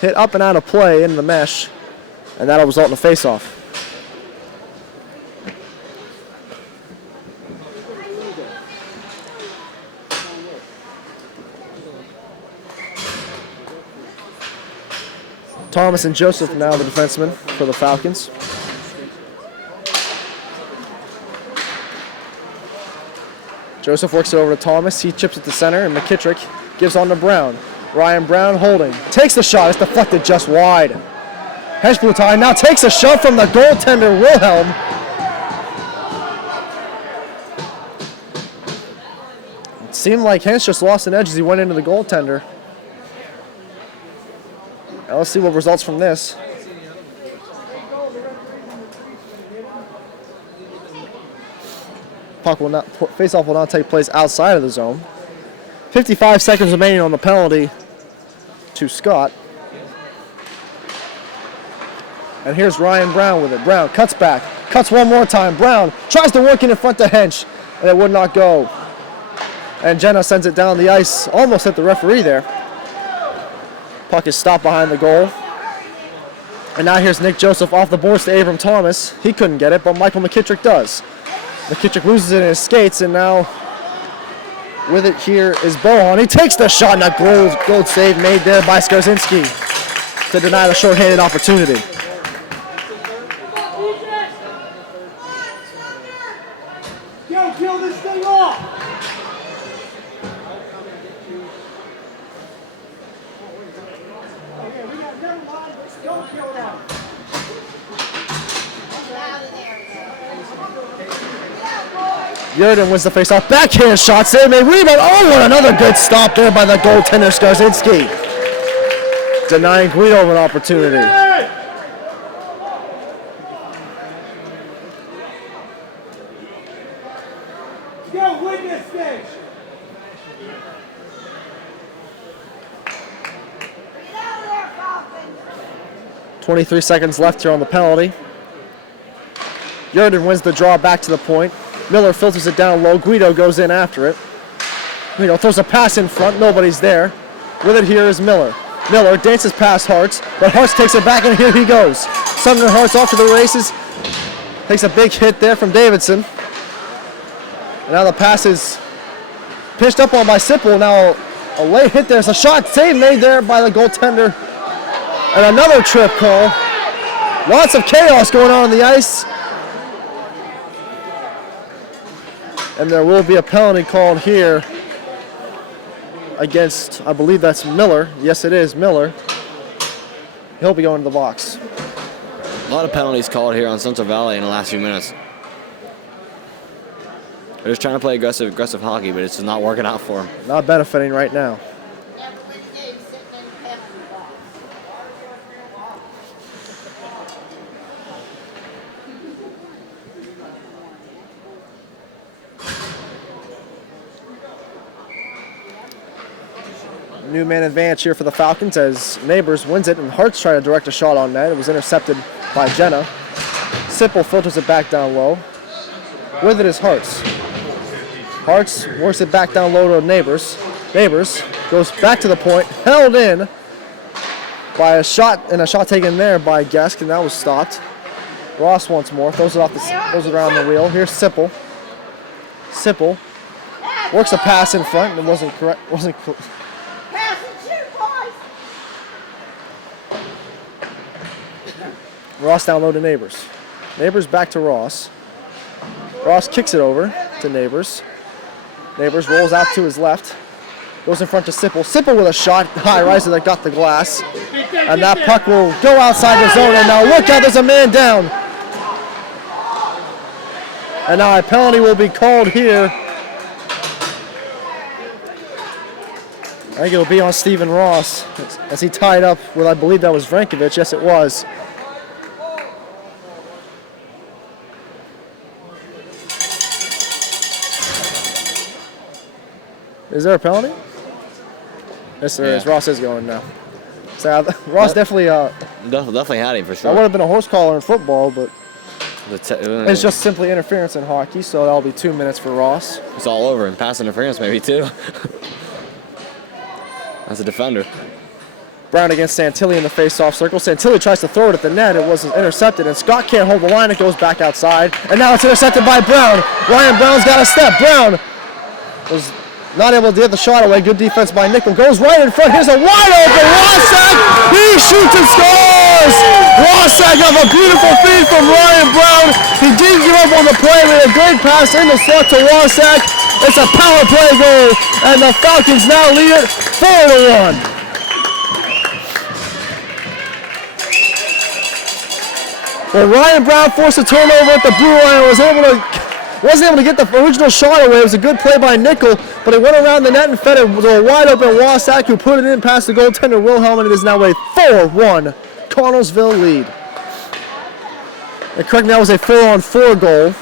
hit up and out of play in the mesh. And that'll result in a face-off. Thomas and Joseph now the defensemen for the Falcons. Joseph works it over to Thomas. He chips it to center, and McKittrick gives on to Brown. Ryan Brown holding. Takes the shot. It's deflected just wide. Hensch now takes a shot from the goaltender, Wilhelm. It seemed like Hensch just lost an edge as he went into the goaltender. Now let's see what results from this. Face-off will not take place outside of the zone. 55 seconds remaining on the penalty to Scott. And here's Ryan Brown with it. Brown cuts back, cuts one more time. Brown tries to work in front to Hensch, and it would not go. And Jenna sends it down the ice, almost hit the referee there. Puck is stopped behind the goal. And now here's Nick Joseph off the boards to Abram Thomas. He couldn't get it, but Michael McKittrick does. McKittrick loses it in his skates, and now with it here is Bohan. He takes the shot, and a goal save made there by Skarzinski to deny the short-handed opportunity. Kill this thing off! Okay, we got never mind, but don't kill it off. Yurden wins the faceoff. Backhand shot, save made, rebound. Oh, what another good stop there by the goaltender Skarzinski. Denying Guido of an opportunity. Go win this stage! 23 seconds left here on the penalty. Yurden wins the draw back to the point. Miller filters it down low. Guido goes in after it. Guido throws a pass in front. Nobody's there. With it here is Miller. Miller dances past Hartz, but Hartz takes it back, and here he goes. Sumner Hartz off to the races. Takes a big hit there from Davidson. And now the pass is pitched up on by Sipple. Now a late hit. There's a shot save made there by the goaltender. And another trip call. Lots of chaos going on the ice. And there will be a penalty called here against, I believe that's Miller. Yes, it is Miller. He'll be going to the box. A lot of penalties called here on Central Valley in the last few minutes. They're just trying to play aggressive hockey, but it's just not working out for them. Not benefiting right now. New man advantage here for the Falcons as Neighbors wins it, and Hartz trying to direct a shot on net. It was intercepted by Jenna. Sipple filters it back down low. With it is Hartz. Hartz works it back down low to Neighbors. Neighbors goes back to the point, held in by a shot, and a shot taken there by Gesk, and that was stopped. Ross once more throws it around the wheel. Here's Sipple. Sipple works a pass in front, and it wasn't correct. Ross down low to Neighbors. Neighbors back to Ross. Ross kicks it over to Neighbors. Neighbors rolls out to his left. Goes in front to Sipple. Sipple with a shot, high riser that got the glass. And that puck will go outside the zone. And now look out, there's a man down. And now a penalty will be called here. I think it'll be on Stephen Ross as he tied up with, I believe that was Vrankovic. Yes, it was. Is there a penalty? Yes, there is. Yeah. Ross is going now. So Ross definitely. Definitely had him for That sure. would have been a horse collar in football, but The it's just simply interference in hockey. So that'll be 2 minutes for Ross. It's all over, and pass interference maybe too. As a defender. Brown against Santilli in the face-off circle. Santilli tries to throw it at the net. It was intercepted, and Scott can't hold the line. It goes back outside, and now it's intercepted by Brown. Ryan Brown's got a step. Brown was not able to get the shot away. Good defense by Nickel. Goes right in front. Here's a wide open Wassack. He shoots and scores. Wassack off a beautiful feed from Ryan Brown. He didn't give up on the play. With a great pass in the slot to Wassack. It's a power play goal, and the Falcons now lead it 4-1. Well, Ryan Brown forced a turnover at the blue line and wasn't able to get the original shot away. It was a good play by Nickel, but it went around the net and fed it to a wide open Wassack, who put it in past the goaltender Wilhelm, and it is now a 4-1 Connellsville lead. And correct, that was a 4-on-4 goal,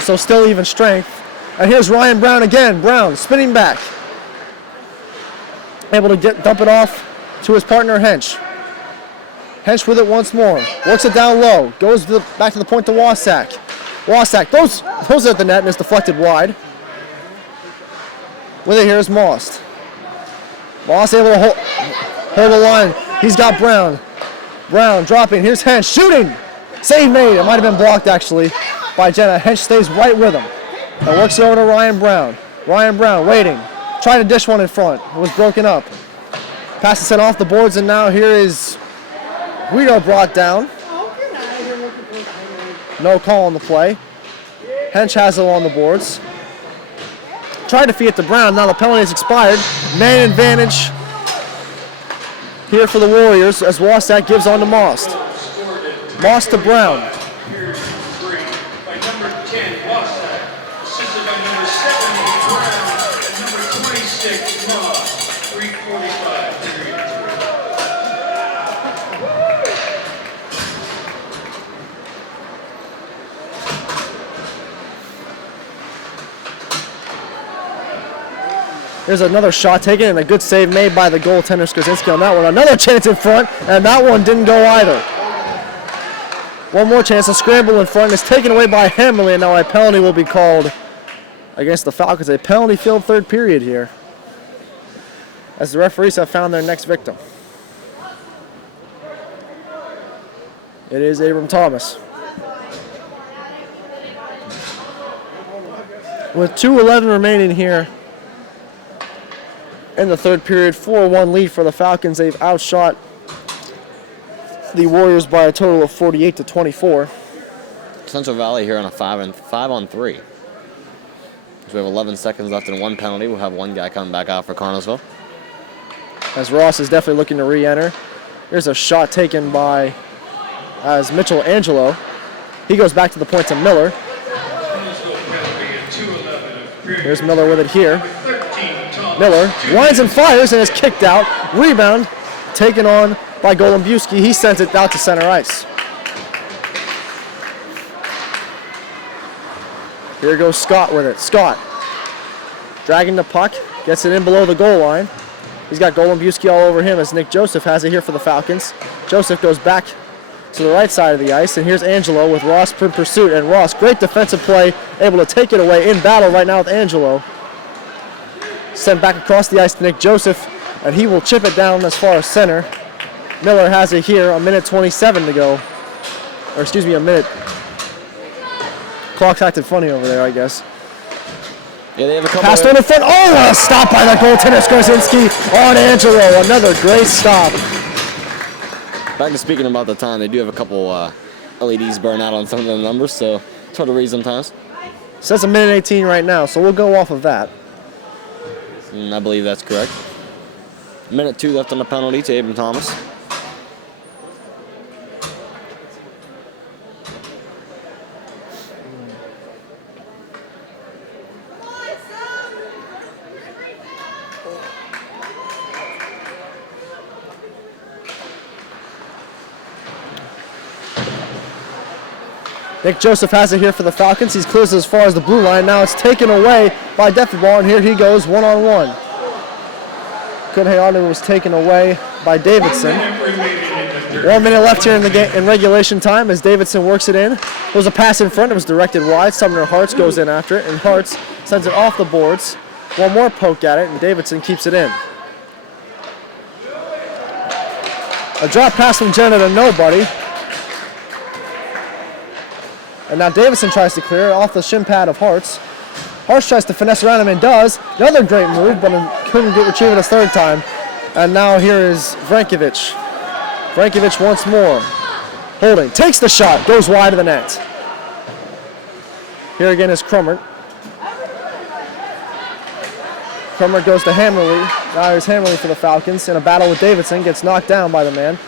so still even strength. And here's Ryan Brown again. Brown spinning back, able to dump it off to his partner Hench. Hench with it once more. Works it down low. Goes back to the point to Wassack. Wassack throws it at the net and is deflected wide. With it here is Most. Most able to hold the line. He's got Brown. Brown dropping. Here's Hench shooting. Save made. It might have been blocked actually by Jenna. Hench stays right with him and works it over to Ryan Brown. Ryan Brown waiting. Trying to dish one in front. It was broken up. Pass is sent off the boards, and now here is Guido brought down. No call on the play. Hench has it on the boards. Tried to feed it to Brown. Now the penalty has expired. Man advantage here for the Warriors as Wassack gives on to Most. Most to Brown. Here's 3 by number 10, Wassack, assisted by number 7, Brown, and number 26, Moss. 3:45, period 3. There's another shot taken and a good save made by the goaltender Skaczynski on that one. Another chance in front, and that one didn't go either. One more chance, a scramble in front is taken away by Hammerly, and now a penalty will be called against the Falcons. A penalty-filled third period here, as the referees have found their next victim. It is Abram Thomas. With 2:11 remaining here in the third period, 4-1 lead for the Falcons. They've outshot the Warriors by a total of 48-24. Central Valley here on a 5-on-3. So we have 11 seconds left and one penalty. We'll have one guy coming back out for Connellsville. As Ross is definitely looking to re-enter. Here's a shot taken by as Mitchell Angelo. He goes back to the point to Miller. Here's Miller with it here. Miller winds and fires and is kicked out. Rebound taken on by Golombuski. He sends it out to center ice. Here goes Scott with it. Scott dragging the puck, gets it in below the goal line. He's got Golombuski all over him as Nick Joseph has it here for the Falcons. Joseph goes back to the right side of the ice, and here's Angelo with Ross in pursuit. And Ross, great defensive play, able to take it away in battle right now with Angelo. Sent back across the ice to Nick Joseph, and he will chip it down as far as center. Miller has it here, a minute 27 to go. Or excuse me, a minute. Clock's acted funny over there, I guess. Yeah, they have a couple. Passed on the front. Oh, what a stop by the goaltender Skaczynski on Angelo. Another great stop. Back to speaking about the time, they do have a couple LEDs burn out on some of the numbers, so it's hard to read sometimes. Says a minute 18 right now, so we'll go off of that. I believe that's correct. Minute 2 left on the penalty to Abram Thomas. Nick Joseph has it here for the Falcons. He's clears as far as the blue line. Now it's taken away by Defiball, and here he goes one-on-one. Good Hayardo was taken away by Davidson. 1 minute left here in the game in regulation time as Davidson works it in. There was a pass in front. It was directed wide. Sumner Hartz goes in after it, and Hartz sends it off the boards. One more poke at it, and Davidson keeps it in. A drop pass from Jenna to nobody. And now Davidson tries to clear it off the shin pad of Hartz. Hartz tries to finesse around him and does. Another great move, but couldn't retrieve it a third time. And now here is Vrankovic. Vrankovic once more. Holding, takes the shot, goes wide of the net. Here again is Crummert. Crummert goes to Hammerly. Now here's Hammerly for the Falcons in a battle with Davidson. Gets knocked down by the man.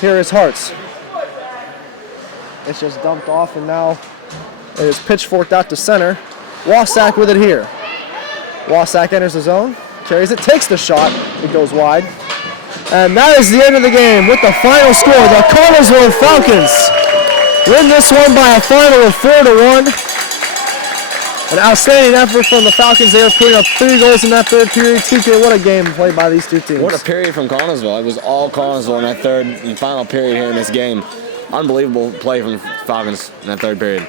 Here is Hartz. It's just dumped off, and now it is pitchforked out to center. Wasak with it here. Wasak enters the zone, carries it, takes the shot. It goes wide. And that is the end of the game with the final score. The Connellsville Falcons win this one by a final of 4-1. An outstanding effort from the Falcons. They were putting up 3 goals in that third period. TK, what a game played by these two teams. What a period from Connellsville. It was all Connellsville in that third and final period here in this game. Unbelievable play from the Falcons in that third period.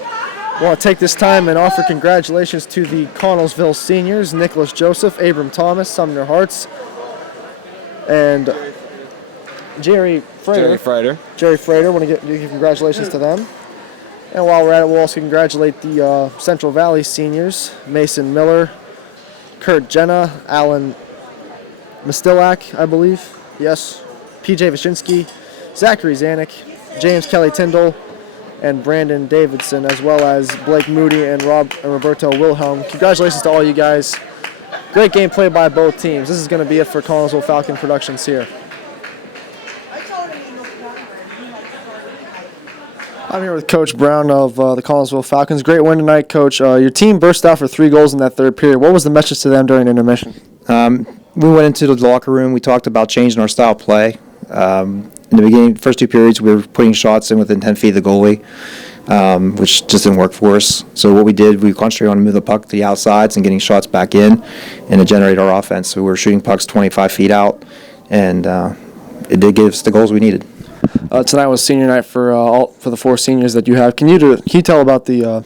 I want to take this time and offer congratulations to the Connellsville seniors, Nicholas Joseph, Abram Thomas, Sumner Hartz, and Jerry Frater. Jerry Frater, want to give congratulations to them. And while we're at it, we'll also congratulate the Central Valley seniors, Mason Miller, Kurt Jenna, Alan Mistilak, I believe, yes, PJ Wyszynski, Zachary Zanuck, James Kelly Tyndall, and Brandon Davidson, as well as Blake Moody and Roberto Wilhelm. Congratulations to all you guys. Great game played by both teams. This is going to be it for Connellsville Falcon Productions here. I'm here with Coach Brown of the Connellsville Falcons. Great win tonight, Coach. Your team burst out for 3 goals in that third period. What was the message to them during intermission? We went into the locker room. We talked about changing our style of play. In the beginning, first 2 periods, we were putting shots in within 10 feet of the goalie, which just didn't work for us. So what we did, we concentrated on moving the puck to the outsides and getting shots back in, and it generated our offense. So we were shooting pucks 25 feet out, and it did give us the goals we needed. Tonight was senior night for the 4 seniors that you have. Can you tell about the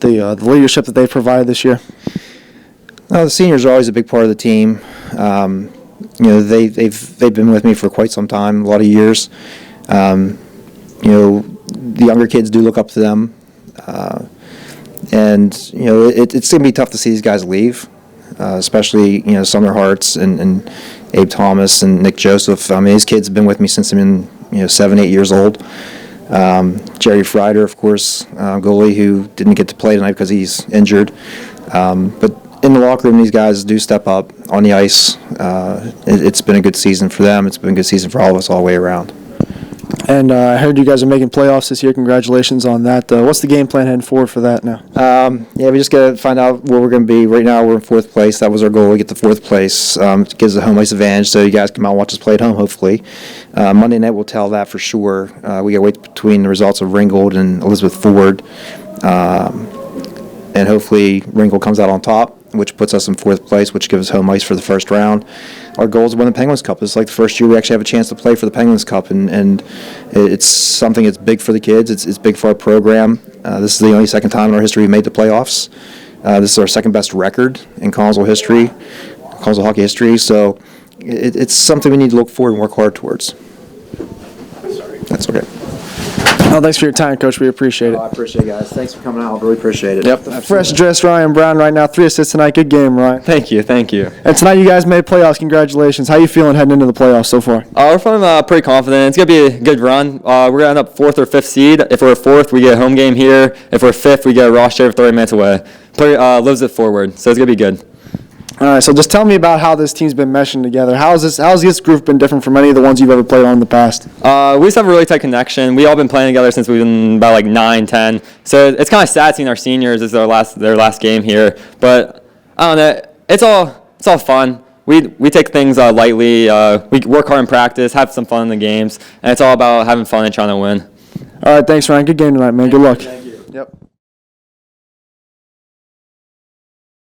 leadership that they've provided this year? The seniors are always a big part of the team. They've been with me for quite some time, a lot of years. The younger kids do look up to them, and it's going to be tough to see these guys leave, especially Sumner Hartz and Abe Thomas and Nick Joseph. I mean, these kids have been with me since I've been 7-8 years old. Jerry Frieder, of course, goalie, who didn't get to play tonight because he's injured, but in the locker room, these guys do step up on the ice. It's been a good season for them. It's been a good season for all of us all the way around. And I heard you guys are making playoffs this year. Congratulations on that. What's the game plan heading forward for that now? We just got to find out where we're going to be. Right now, we're in 4th place. That was our goal. We get to 4th place. It gives us a home ice advantage, so you guys come out and watch us play at home, hopefully. Monday night will tell that for sure. We got to wait between the results of Ringgold and Elizabeth Ford. And hopefully Ringgold comes out on top, which puts us in 4th place, which gives us home ice for the first round. Our goal is to win the Penguins Cup. It's like the first year we actually have a chance to play for the Penguins Cup, and it's something that's big for the kids. It's big for our program. This is the only second time in our history we made the playoffs. This is our second best record in Connellsville history, Connellsville hockey history. So it's something we need to look forward and work hard towards. That's okay. Well, thanks for your time, Coach. We appreciate it. I appreciate it, guys. Thanks for coming out. I really appreciate it. Yep. Fresh dressed Ryan Brown right now. 3 assists tonight. Good game, Ryan. Thank you. And tonight you guys made playoffs. Congratulations. How you feeling heading into the playoffs so far? We're feeling pretty confident. It's going to be a good run. We're going to end up 4th or 5th seed. If we're 4th, we get a home game here. If we're 5th, we get a Ross Sheriff 30 minutes away. Player lives it forward, so it's going to be good. All right, so just tell me about how this team's been meshing together. How's this group been different from any of the ones you've ever played on in the past? We just have a really tight connection. We all been playing together since we've been about 9, 10. So it's kind of sad seeing our seniors as their last game here. But I don't know. It's all fun. We take things lightly. We work hard in practice, have some fun in the games, and it's all about having fun and trying to win. All right, thanks, Ryan. Good game tonight, man. Good luck. Thank you. Yep.